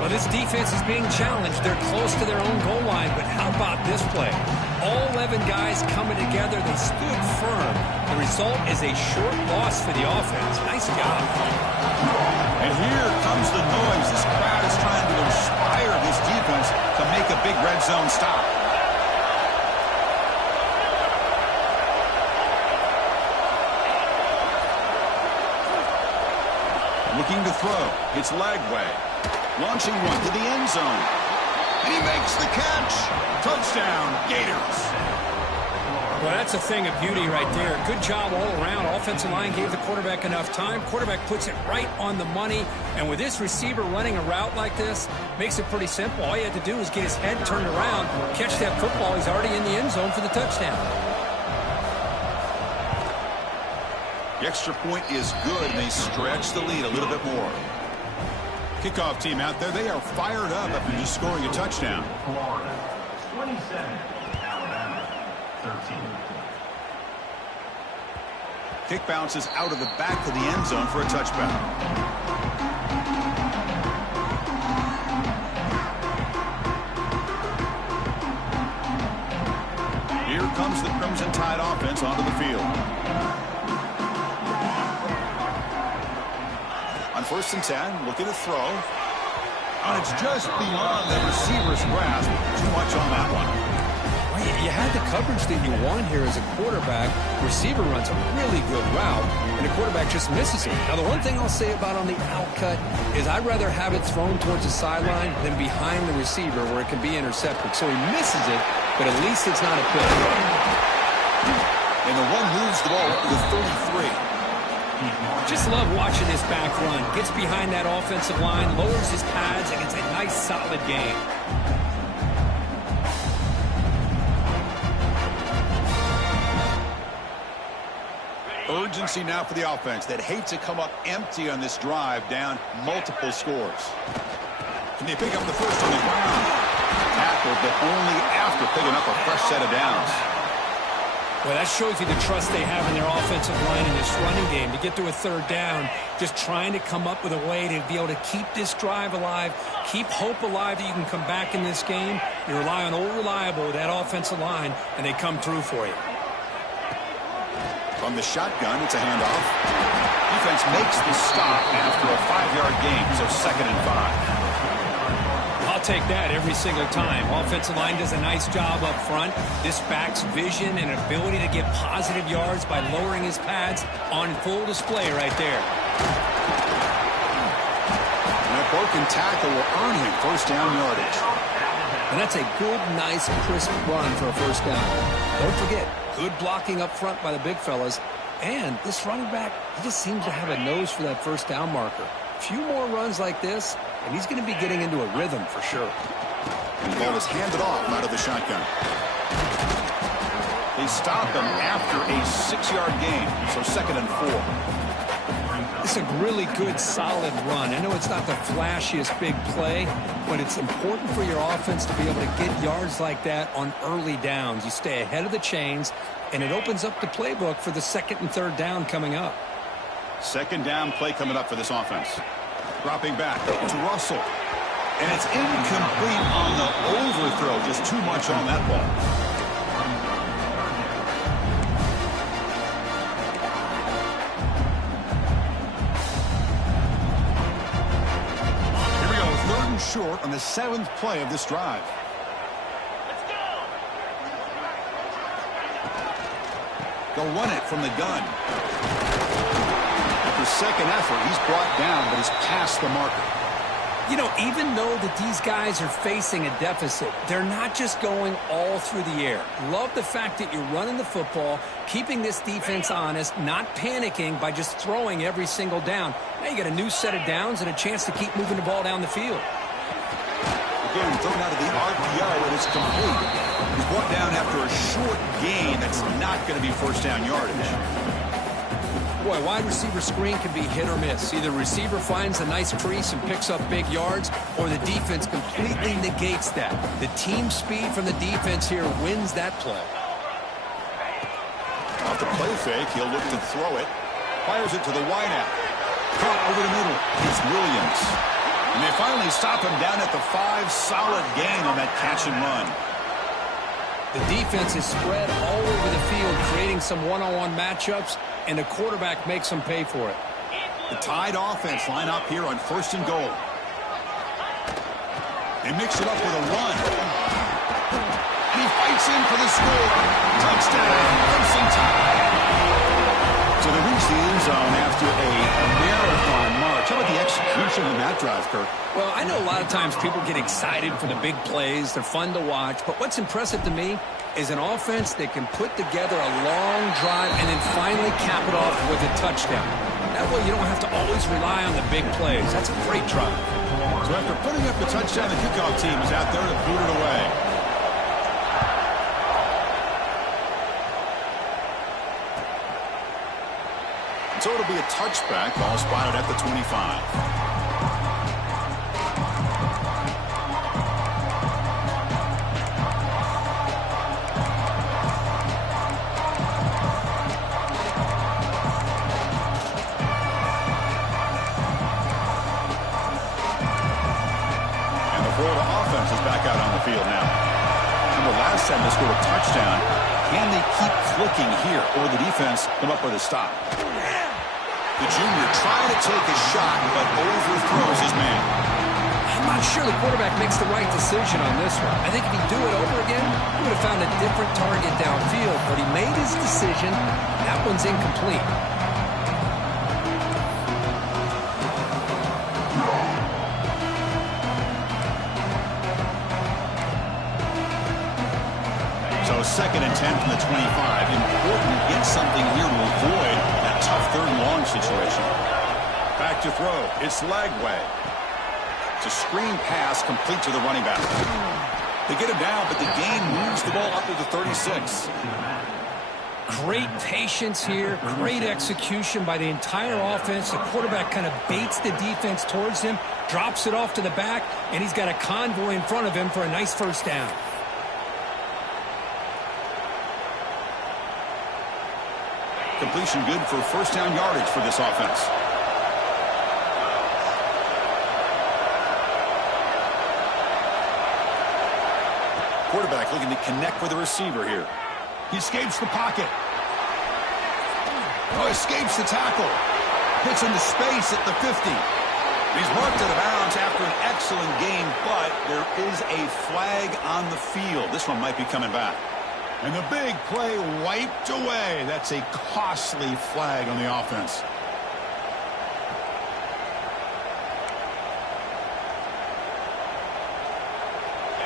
Well, this defense is being challenged. They're close to their own goal line, but how about this play? All 11 guys coming together. They stood firm. The result is a short loss for the offense. Nice job. And here comes the noise. This crowd is trying to inspire this defense to make a big red zone stop. Looking to throw. It's Lagway. Launching one to the end zone. And he makes the catch. Touchdown, Gators. Well, that's a thing of beauty right there. Good job all around. Offensive line gave the quarterback enough time. Quarterback puts it right on the money. And with this receiver running a route like this, makes it pretty simple. All you have to do is get his head turned around, catch that football. He's already in the end zone for the touchdown. The extra point is good, and they stretch the lead a little bit more. Kickoff team out there, they are fired up after just scoring a touchdown. Florida, 27, Alabama, 13. Kick bounces out of the back of the end zone for a touchback. Here comes the Crimson Tide offense onto the field. On 1st and 10, looking to throw. And it's just beyond the receiver's grasp. Too much on that one. Well, you had the coverage that you want here as a quarterback. Receiver runs a really good route, and the quarterback just misses it. Now, the one thing I'll say about on the out cut is I'd rather have it thrown towards the sideline than behind the receiver where it can be intercepted. So he misses it, but at least it's not a pick. And the one moves the ball to the 33. Just love watching this back run. Gets behind that offensive line, lowers his pads, and gets a nice, solid gain. Urgency now for the offense that hate to come up empty on this drive, down multiple scores. Can they pick up the first on the ground? Tackled, but only after picking up a fresh set of downs. Well, that shows you the trust they have in their offensive line in this running game. To get to a third down, just trying to come up with a way to be able to keep this drive alive, keep hope alive that you can come back in this game. You rely on old reliable with that offensive line, and they come through for you. From the shotgun, it's a handoff. Defense makes the stop after a 5-yard gain, so 2nd and 5. I'll take that every single time. Offensive line does a nice job up front. This back's vision and ability to get positive yards by lowering his pads on full display right there. And a broken tackle will earn him first down yardage. And that's a good, nice, crisp run for a first down. Don't forget, good blocking up front by the big fellas. And this running back, he just seems to have a nose for that first down marker. A few more runs like this, and he's going to be getting into a rhythm for sure. And the ball is handed off out of the shotgun. They stop him after a 6-yard gain, so 2nd and 4. It's a really good, solid run. I know it's not the flashiest big play, but it's important for your offense to be able to get yards like that on early downs. You stay ahead of the chains, and it opens up the playbook for the 2nd and 3rd down coming up. 2nd down play coming up for this offense. Dropping back to Russell. And it's incomplete on the overthrow. Just too much on that ball. Short on the 7th play of this drive. They'll run it from the gun. After second effort, he's brought down, but he's past the marker. You know, even though that these guys are facing a deficit, they're not just going all through the air. Love the fact that you're running the football, keeping this defense honest, not panicking by just throwing every single down. Now you got a new set of downs and a chance to keep moving the ball down the field. Again, thrown out of the RPO, and it's complete. He's brought down after a short gain that's not going to be first down yardage. Boy, wide receiver screen can be hit or miss. Either receiver finds a nice crease and picks up big yards, or the defense completely negates that. The team speed from the defense here wins that play. Off the play fake, he'll look to throw it. Fires it to the wideout. Caught over the middle. It's Williams. And they finally stop him down at the 5. Solid gain on that catch and run. The defense is spread all over the field, creating some one-on-one matchups, and the quarterback makes them pay for it. The Tide offense line up here on 1st and goal. They mix it up with a run. And he fights in for the score. Touchdown, Crimson Tide. So they reach the end zone after a marathon march. How about the execution in that drive, Kirk? Well, I know a lot of times people get excited for the big plays. They're fun to watch. But what's impressive to me is an offense that can put together a long drive and then finally cap it off with a touchdown. That way you don't have to always rely on the big plays. That's a great drive. So after putting up the touchdown, the kickoff team is out there to boot it away. So it'll be a touchback, ball spotted at the 25. Back out on the field now. Remember last time they scored a touchdown. Can they keep clicking here, or the defense come up with a stop? The junior trying to take a shot, but overthrows his man. I'm not sure the quarterback makes the right decision on this one. I think if he'd do it over again, he would have found a different target downfield, but he made his decision. That one's incomplete. So 2nd and 10 from the 25. Important to get something here to avoid that tough 3rd and long situation. Back to throw. It's Lagway. It's a screen pass complete to the running back. They get him down, but the gain moves the ball up to the 36. Great patience here, great execution by the entire offense. The quarterback kind of baits the defense towards him, drops it off to the back, and he's got a convoy in front of him for a nice first down. Completion good for first down yardage for this offense. Quarterback looking to connect with the receiver here. He escapes the pocket. Oh, escapes the tackle. Hits into space at the 50. He's marked out of bounds after an excellent game, but there is a flag on the field. This one might be coming back. And the big play wiped away. That's a costly flag on the offense.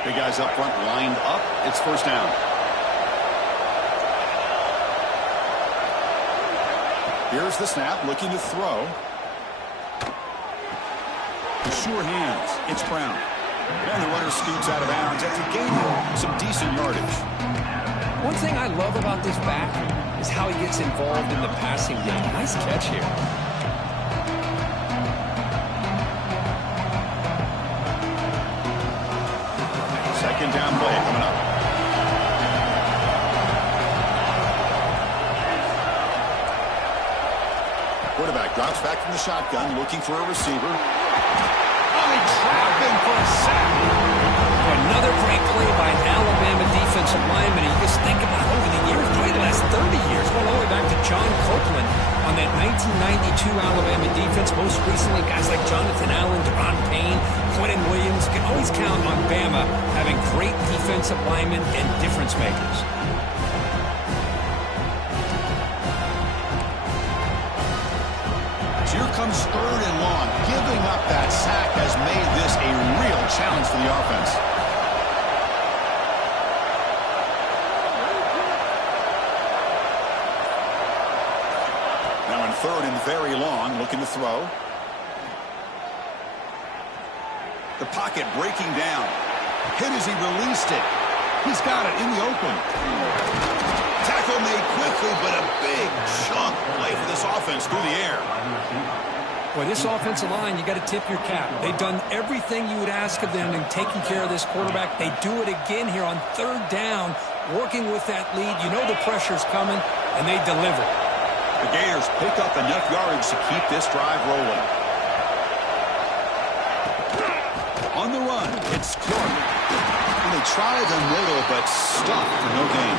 Big guys up front lined up. It's first down. Here's the snap, looking to throw. Sure hands. It's Brown. And the runner scoots out of bounds after gaining some decent yardage. One thing I love about this back is how he gets involved in the passing game. Nice catch here. Second down play coming up. Quarterback drops back from the shotgun, looking for a receiver. Oh, they trap him for a sack. Another great play by an Alabama defensive lineman. And you just think about over the years, probably the last 30 years, going all the way back to John Copeland on that 1992 Alabama defense. Most recently, guys like Jonathan Allen, Deron Payne, Quentin Williams. You can always count on Bama having great defensive linemen and difference makers. Here comes third and long. Giving up that sack has made this a real challenge for the offense. Now in third and very long, looking to throw. The pocket breaking down. Hit as he released it. He's got it in the open. Tackle made quickly, but a big chunk play for this offense through the air. Boy, this offensive line, you got to tip your cap. They've done everything you would ask of them in taking care of this quarterback. They do it again here on third down, working with that lead. You know the pressure's coming, and they deliver. The Gators pick up enough yardage to keep this drive rolling. On the run, it's Clark. And they try the middle, but stuck for no gain.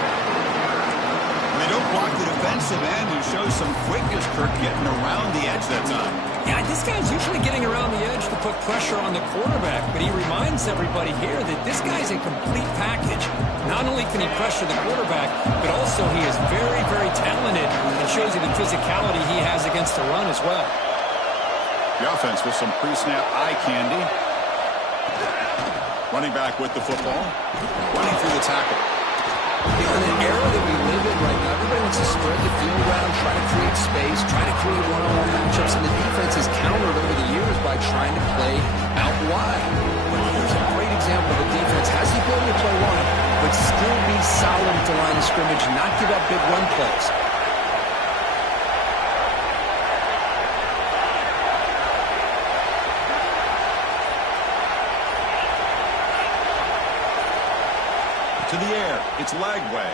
They don't block the defensive end, who shows some quickness, Kirk, getting around the edge that time. Yeah, this guy's usually getting around the edge to put pressure on the quarterback, but he reminds everybody here that this guy's a complete package. Not only can he pressure the quarterback, but also he is very, very talented and shows you the physicality he has against the run as well. The offense with some pre-snap eye candy. Running back with the football. Running through the tackle. In an era that we live in right now, everybody wants to spread the field around, try to create space, try to create one-on-one matchups, and the defense has countered over the years by trying to play out wide. But here's a great example of a defense has the ability to play wide, but still be solid at the line of scrimmage, not give up big run plays. To the air, it's Lagway.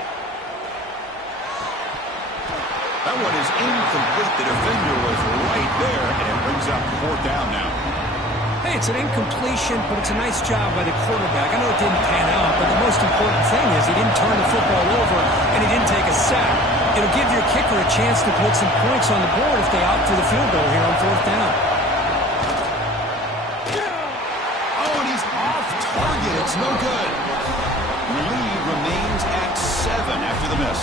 That one is incomplete. The defender was right there, and it brings up fourth down now. Hey, it's an incompletion, but it's a nice job by the quarterback. I know it didn't pan out, but the most important thing is he didn't turn the football over, and he didn't take a sack. It'll give your kicker a chance to put some points on the board if they opt for the field goal here on fourth down. Oh, and he's off target. It's no good. The lead remains at 7 after the miss.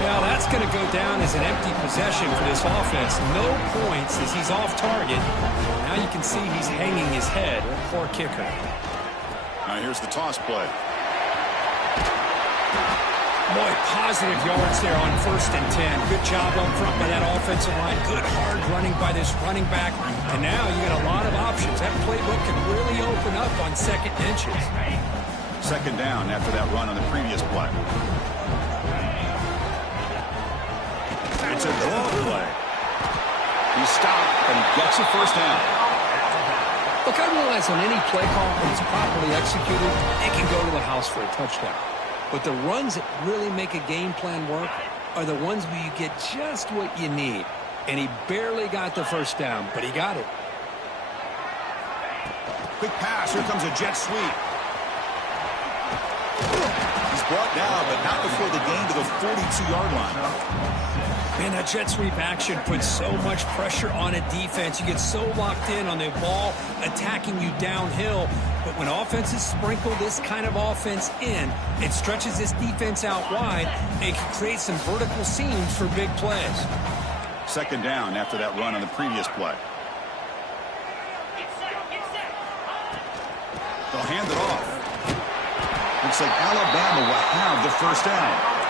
Well, that's going to go down as an empty possession for this offense. No points as he's off target. Now you can see he's hanging his head. Poor kicker. Now here's the toss play. Boy, positive yards there on 1st and 10. Good job up front by that offensive line. Good hard running by this running back. And now you got a lot of options. That playbook can really open up on second inches. Second down after that run on the previous play. It's a draw play. He stopped, and he gets a first down. Look, I realize on any play call, when it's properly executed, it can go to the house for a touchdown. But the runs that really make a game plan work are the ones where you get just what you need. And he barely got the first down, but he got it. Quick pass. Here comes a jet sweep. He's brought down, but not before the gain to the 42-yard line. Man, that jet sweep action puts so much pressure on a defense. You get so locked in on the ball attacking you downhill. But when offenses sprinkle this kind of offense in, it stretches this defense out wide and can create some vertical seams for big plays. Second down after that run on the previous play. They'll hand it off. Looks like Alabama will have the first down.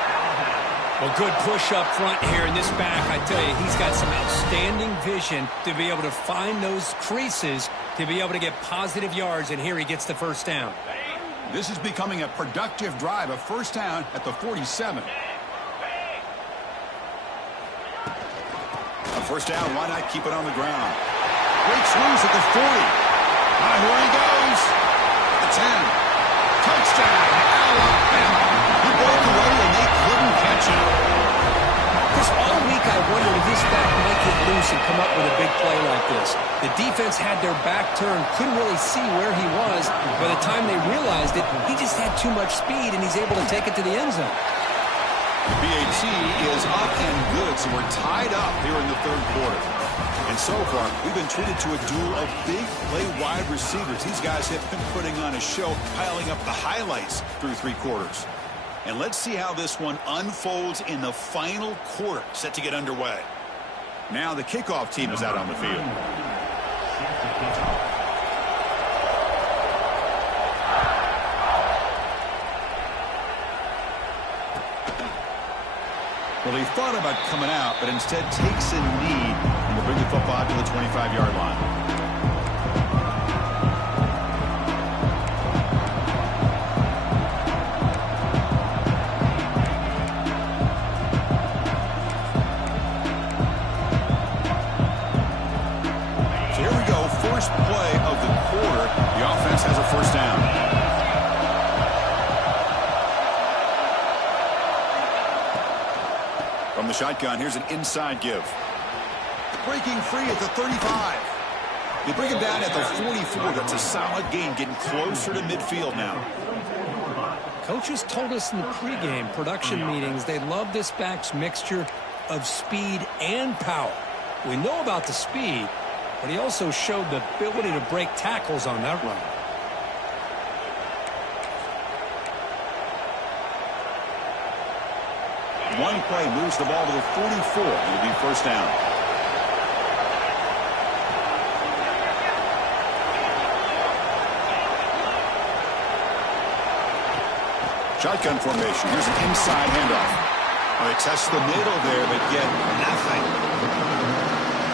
Well, good push up front here in this back. I tell you, he's got some outstanding vision to be able to find those creases to be able to get positive yards, and here he gets the first down. This is becoming a productive drive, a first down at the 47. A first down, why not keep it on the ground? Breaks loose at the 40. Here he goes. The 10. Touchdown, Alabama. He broke away and they couldn't catch him. Chris, all week I wondered if this back might get loose and come up with a big play like this. The defense had their back turned, couldn't really see where he was. By the time they realized it, he just had too much speed, and he's able to take it to the end zone. The BAT is up and good, so we're tied up here in the third quarter. And so far, we've been treated to a duel of big play wide receivers. These guys have been putting on a show, piling up the highlights through three quarters. And let's see how this one unfolds in the final quarter, set to get underway. Now the kickoff team is out on the field. Well, he thought about coming out, but instead takes a knee and will bring the football to the 25-yard line. First play of the quarter, the offense has a first down. From the shotgun, here's an inside give. Breaking free at the 35. They bring him down at the 44. That's a solid gain, getting closer to midfield now. Coaches told us in the pregame production meetings they love this back's mixture of speed and power. We know about the speed, but he also showed the ability to break tackles on that run. One play moves the ball to the 44. It'll be first down. Shotgun formation. Here's an inside handoff. They test the middle there, but get nothing.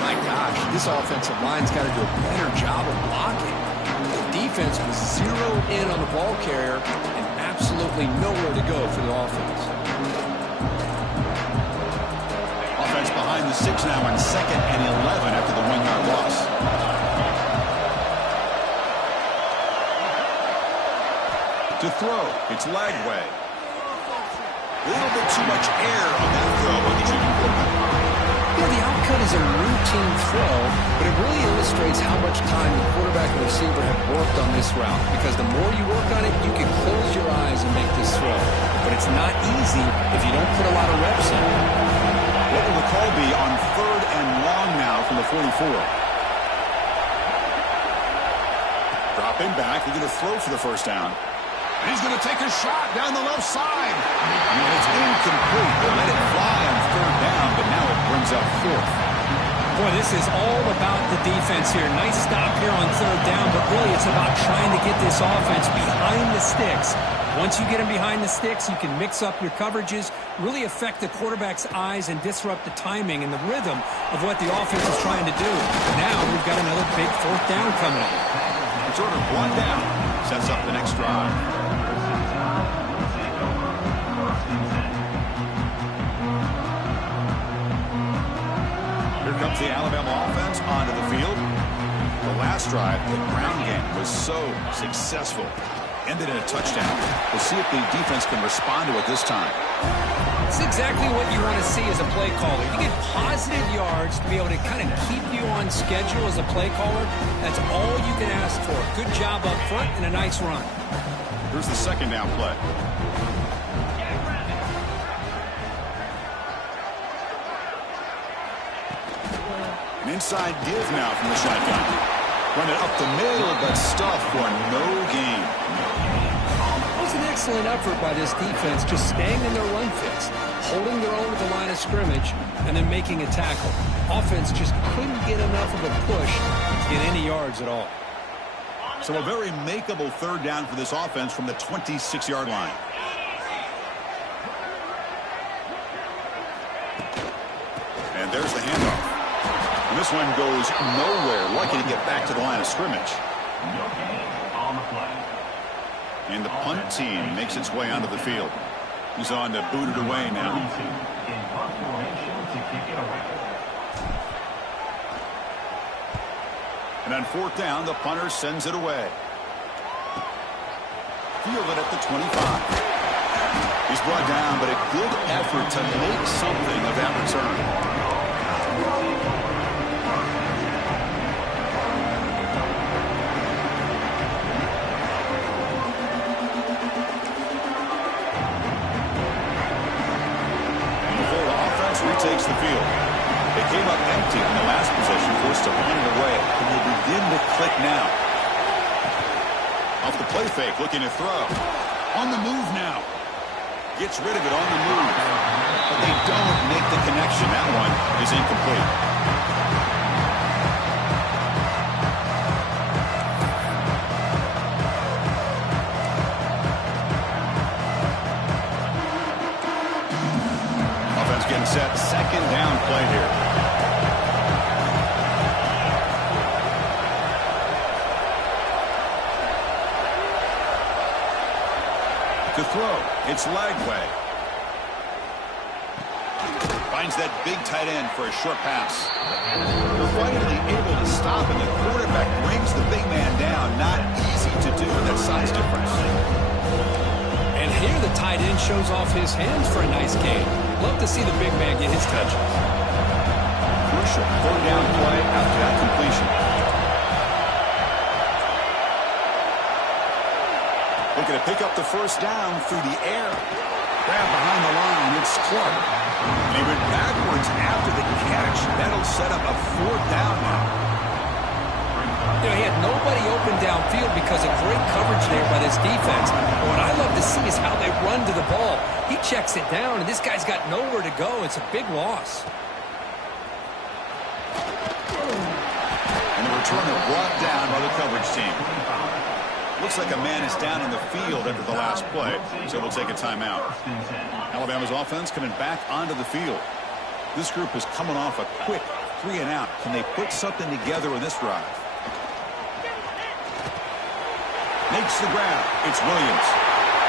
My gosh, this offensive line's got to do a better job of blocking. The defense was zeroed in on the ball carrier and absolutely nowhere to go for the offense. Offense behind the 6 now on 2nd and 11 after the 1-yard loss. To throw, it's Lagway. A little bit too much air on that throw by the junior quarterback. Yeah, the outcut is a routine throw, but it really illustrates how much time the quarterback and receiver have worked on this route. Because the more you work on it, you can close your eyes and make this throw. But it's not easy if you don't put a lot of reps in. What will the call be on 3rd and long now from the 44? Dropping back, they're going to throw for the first down. And he's going to take a shot down the left side. And it's incomplete. They let it fly on 3rd down, but now it brings up 4th. Boy, this is all about the defense here. Nice stop here on 3rd down, but really it's about trying to get this offense behind the sticks. Once you get them behind the sticks, you can mix up your coverages, really affect the quarterback's eyes and disrupt the timing and the rhythm of what the offense is trying to do. Now we've got another big 4th down coming up. It's ordered 1 down. Sets up the next drive. comes the Alabama offense onto the field. The last drive, the ground game was so successful. Ended in a touchdown. We'll see if the defense can respond to it this time. It's exactly what you want to see as a play caller. You get positive yards to be able to kind of keep you on schedule as a play caller. That's all you can ask for. Good job up front and a nice run. Here's the second down play. An inside give now from the shotgun. Run it up the middle, but stuffed for no gain. It was an excellent effort by this defense, just staying in their run fix, holding their own at the line of scrimmage, and then making a tackle. Offense just couldn't get enough of a push to get any yards at all. So a very makeable third down for this offense from the 26-yard line. And there's the handoff. And this one goes nowhere. Lucky to get back to the line of scrimmage. And the punt team makes its way onto the field. He's on to boot it away now. And on fourth down, the punter sends it away. Fielded at the 25. He's brought down, but a good effort to make something of that return. Takes the field. They came up empty in the last possession, forced to punt it away, and they begin to click now. Off the play fake, looking to throw. On the move now. Gets rid of it on the move. But they don't make the connection. That one is incomplete. Getting set, second down play here. To throw, it's Lagway. Finds that big tight end for a short pass. They're finally able to stop, and the quarterback brings the big man down. Not easy to do in that size difference. And here the tight end shows off his hands for a nice gain. Love to see the big man get his touches. Crucial third down play after that completion. Looking to pick up the first down through the air. Grab behind the line. It's Clark. And he went backwards after the catch. That'll set up a fourth down now. You know, he had nobody open downfield because of great coverage there by this defense. But what I love to see is how they run to the ball. He checks it down, and this guy's got nowhere to go. It's a big loss. And the returner brought down by the coverage team. Looks like a man is down in the field after the last play, so we'll take a timeout. Alabama's offense coming back onto the field. This group is coming off a quick 3 and out. Can they put something together in this drive? Makes the grab. It's Williams.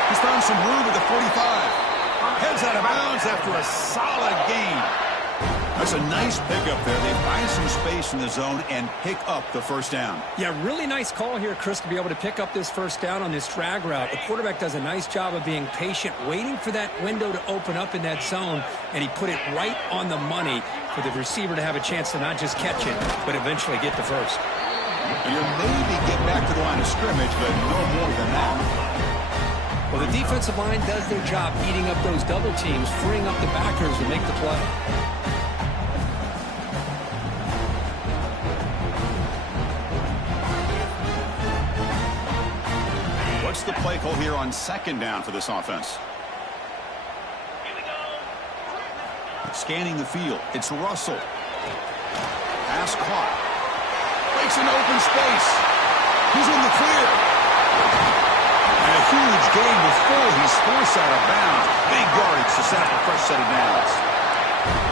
He's found some room at the 45. Heads out of bounds after a solid gain. That's a nice pickup there. They find some space in the zone and pick up the first down. Yeah, really nice call here, Chris, to be able to pick up this first down on this drag route. The quarterback does a nice job of being patient, waiting for that window to open up in that zone, and he put it right on the money for the receiver to have a chance to not just catch it, but eventually get the first. You maybe get back to the line of scrimmage, but no more than that. Well, the defensive line does their job eating up those double teams, freeing up the backers to make the play. What's the play call here on second down for this offense? Scanning the field. It's Russell. Pass caught. Breaks an open space. He's in the clear. And a huge gain before he's forced out of bounds. Big yardage to set up a fresh set of downs.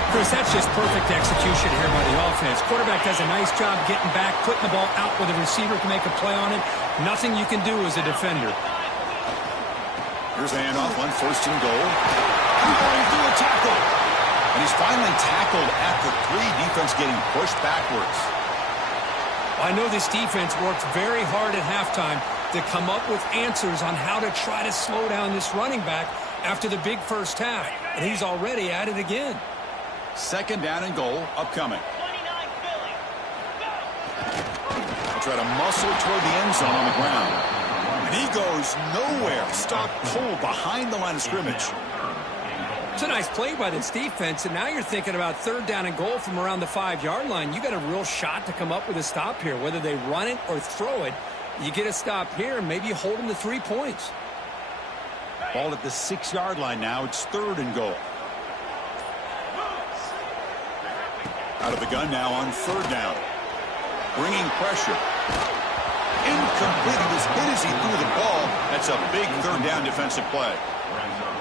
Chris, that's just perfect execution here by the offense. Quarterback does a nice job getting back, putting the ball out where the receiver can make a play on it. Nothing you can do as a defender. Here's a handoff on first and goal. Going through a tackle. And he's finally tackled at the 3. Defense getting pushed backwards. I know this defense worked very hard at halftime to come up with answers on how to try to slow down this running back after the big first half. And he's already at it again. 2nd down and goal upcoming. They'll try to muscle toward the end zone on the ground. And he goes nowhere. Stop pull behind the line of scrimmage. It's a nice play by this defense, and now you're thinking about 3rd down and goal from around the 5-yard line. You got a real shot to come up with a stop here. Whether they run it or throw it, you get a stop here, and maybe you hold them to 3 points. Ball at the 6-yard line now. It's 3rd and goal. Out of the gun now on 3rd down. Bringing pressure. Incomplete. He was hit as he threw the ball. That's a big 3rd down defensive play.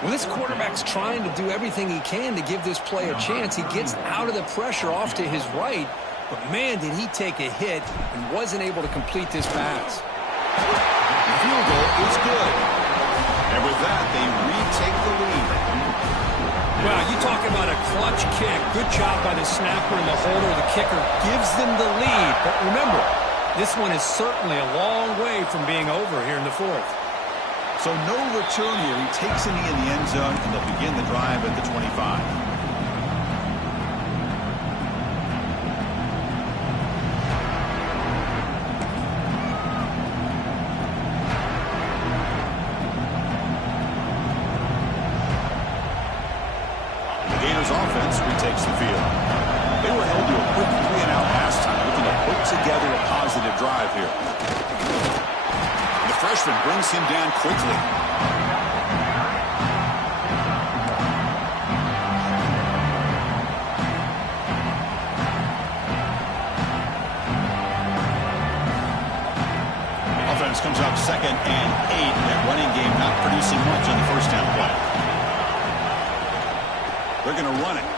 Well, this quarterback's trying to do everything he can to give this play a chance. He gets out of the pressure off to his right, but man, did he take a hit and wasn't able to complete this pass. The field goal is good. And with that, they retake the lead. Well, you talk about a clutch kick. Good job by the snapper and the holder. The kicker gives them the lead. But remember, this one is certainly a long way from being over here in the 4th. So no return here. He takes a knee in the end zone, and they'll begin the drive at the 25. The Gators offense retakes the field. They were held to a quick 3-and-out halftime, looking to put together a positive drive here. The freshman brings him down quickly. Offense comes up 2nd and 8. That running game not producing much on the 1st down play. They're going to run it.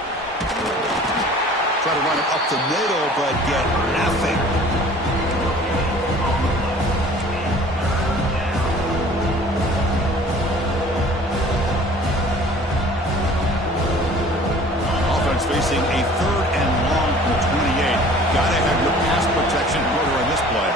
Try to run it up the middle, but get nothing. Facing a 3rd and long from the 28. Gotta have your pass protection in order in this play.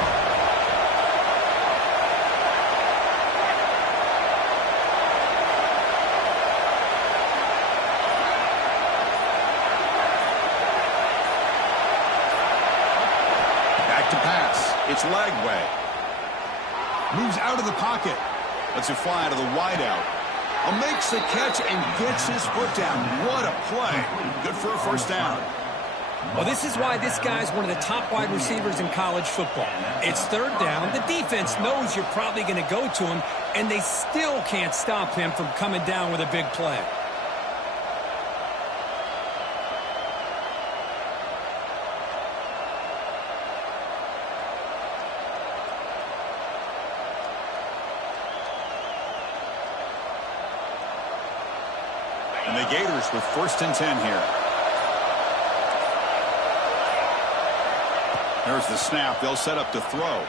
Back to pass. It's Lagway. Moves out of the pocket. Lets it fly out of the wideout. Makes the catch and gets his foot down. What a play. Good for a 1st down. Well, this is why this guy's one of the top wide receivers in college football. It's 3rd down. The defense knows you're probably going to go to him, and they still can't stop him from coming down with a big play. And the Gators with 1st and 10 here. There's the snap. They'll set up to throw.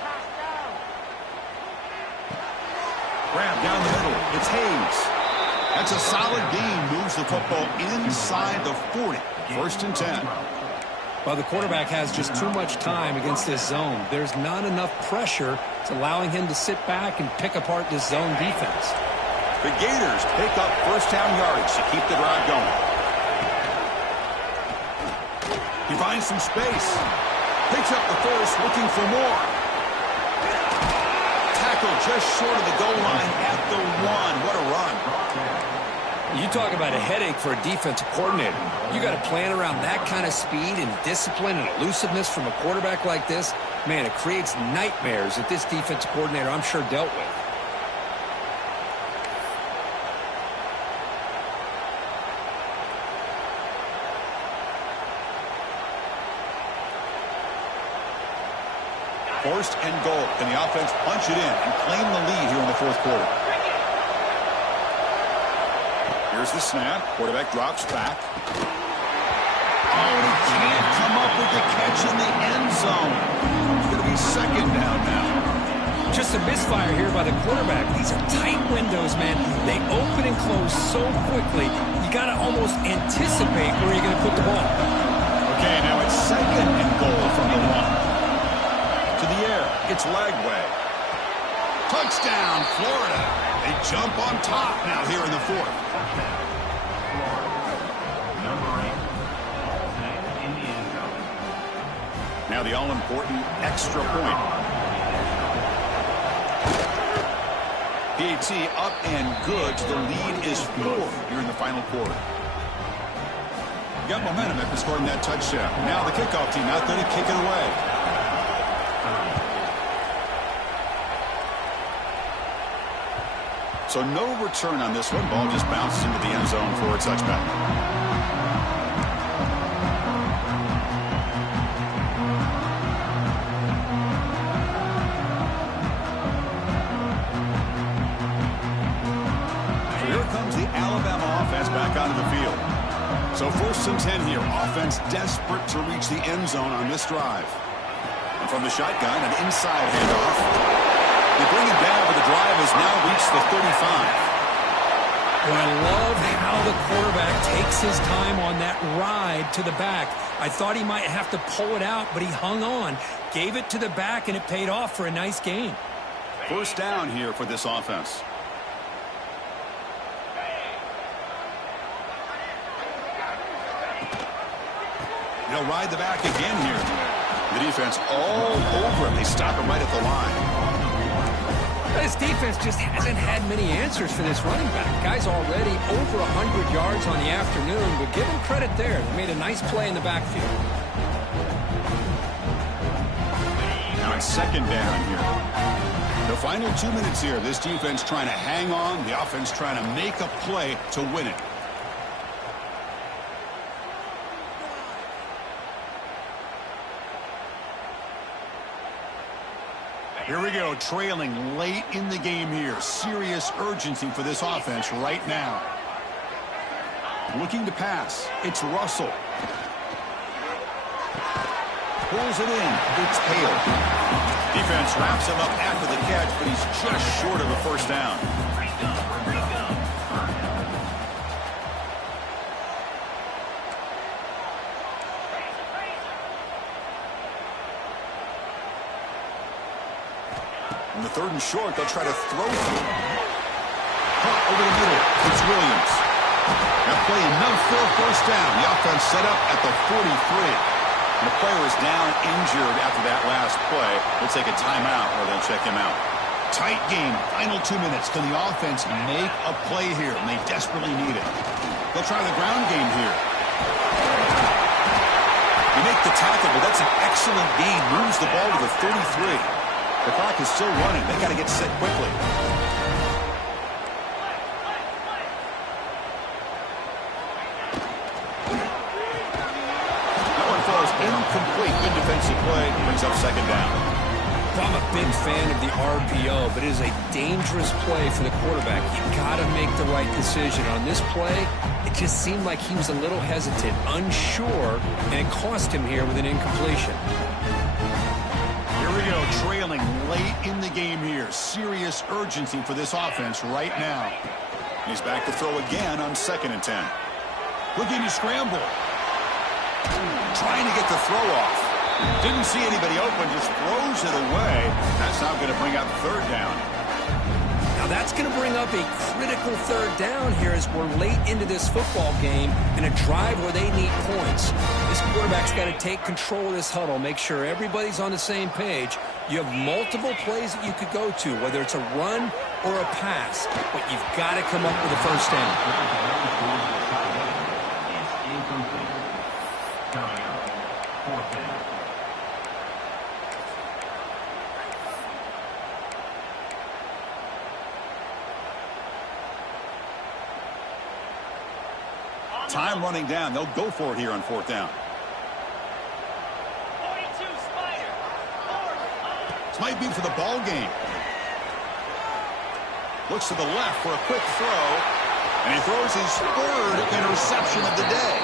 Grab down the middle. It's Hayes. That's a solid gain. Moves the football inside the 40. 1st and 10. Well, the quarterback has just too much time against this zone. There's not enough pressure. It's allowing him to sit back and pick apart this zone defense. The Gators pick up 1st down yardage to keep the drive going. He finds some space. Picks up the 1st, looking for more. Tackle just short of the goal line at the 1. What a run. You talk about a headache for a defensive coordinator. You got to plan around that kind of speed and discipline and elusiveness from a quarterback like this. Man, it creates nightmares that this defensive coordinator, I'm sure, dealt with. First and goal. Can the offense punch it in and claim the lead here in the 4th quarter? Here's the snap. Quarterback drops back. Oh, he can't come up with the catch in the end zone. It's going to be 2nd down now. Just a misfire here by the quarterback. These are tight windows, man. They open and close so quickly. You got to almost anticipate where you're going to put the ball. Okay, now it's 2nd and goal from the 1. To the air, it's Lagway. Touchdown, Florida. They jump on top now here in the 4th. Now the all-important extra point. PAT up and good. The lead is 4 here in the final quarter. Got momentum after scoring that touchdown. Now the kickoff team out there to kick it away. So no return on this one. Ball just bounces into the end zone for a touchback. Back onto the field. So 1st and 10 here. Offense desperate to reach the end zone on this drive. And from the shotgun, an inside handoff. They bring it down, but the drive has now reached the 35. Well, I love how the quarterback takes his time on that ride to the back. I thought he might have to pull it out, but he hung on. Gave it to the back, and it paid off for a nice gain. 1st down here for this offense. They'll ride the back again here. The defense all over him. They stop him right at the line. This defense just hasn't had many answers for this running back. Guy's already over 100 yards on the afternoon, but give him credit there. They made a nice play in the backfield. Now it's 2nd down here. The final 2 minutes here. This defense trying to hang on. The offense trying to make a play to win it. Here we go, trailing late in the game here. Serious urgency for this offense right now. Looking to pass. It's Russell. Pulls it in. It's Hale. Defense wraps him up after the catch, but he's just short of a 1st down. In the 3rd and short, they'll try to throw through. Caught over the middle. It's Williams. That play enough for a 1st down. The offense set up at the 43. And the player is down injured after that last play. They'll take a timeout or they'll check him out. Tight game. Final 2 minutes. Can the offense make a play here? And they desperately need it. They'll try the ground game here. They make the tackle, but that's an excellent gain. Moves the ball to the 33. The clock is still running. They got to get set quickly. That one falls incomplete. Good defensive play. Brings up 2nd down. I'm a big fan of the RPO, but it is a dangerous play for the quarterback. You got to make the right decision. On this play, it just seemed like he was a little hesitant, unsure, and it cost him here with an incompletion. Here we go, trailing late in the game here. Serious urgency for this offense right now. He's back to throw again on 2nd and 10. Looking to scramble. Trying to get the throw off. Didn't see anybody open, just throws it away. That's not going to bring up 3rd down. Now that's going to bring up a critical 3rd down here as we're late into this football game in a drive where they need points. This quarterback's got to take control of this huddle, make sure everybody's on the same page. You have multiple plays that you could go to, whether it's a run or a pass, but you've got to come up with a 1st down. Time running down. They'll go for it here on 4th down. This might be for the ball game. Looks to the left for a quick throw. And he throws his 3rd interception of the day.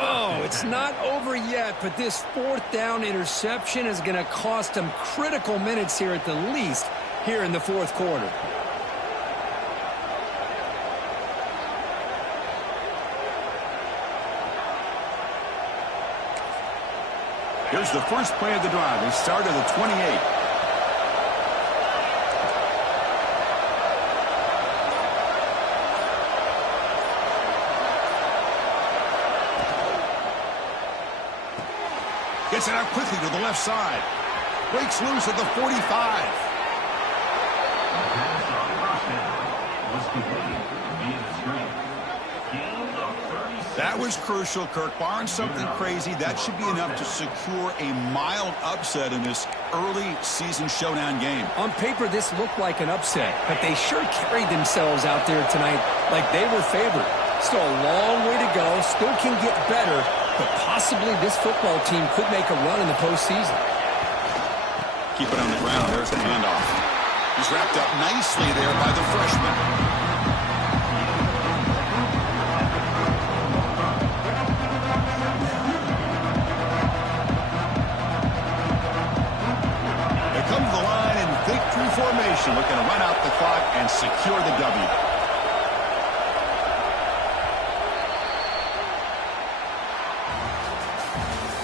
Oh, it's not over yet, but this 4th down interception is going to cost him critical minutes here at the least here in the 4th quarter. Here's the first play of the drive. They start at the 28. Gets it out quickly to the left side. Breaks loose at the 45. That was crucial, Kirk. Barring something crazy, that should be enough to secure a mild upset in this early season showdown game. On paper, this looked like an upset, but they sure carried themselves out there tonight like they were favored. Still a long way to go, still can get better, but possibly this football team could make a run in the postseason. Keep it on the ground. There's the handoff. He's wrapped up nicely there by the freshman. Formation, looking to run out the clock and secure the W.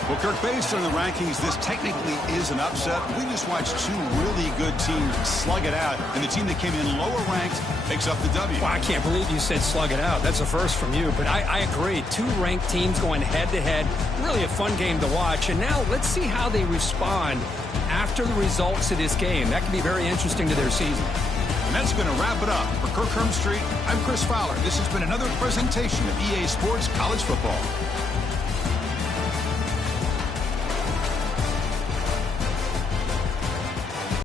Well, Kirk, based on the rankings, this technically is an upset. We just watched two really good teams slug it out, and the team that came in lower ranked picks up the W. Well, I can't believe you said slug it out. That's a first from you, but I agree. Two ranked teams going head-to-head. Really a fun game to watch, and now let's see how they respond after the results of this game. That could be very interesting to their season. And that's going to wrap it up. For Kirk Street, I'm Chris Fowler. This has been another presentation of EA Sports College Football.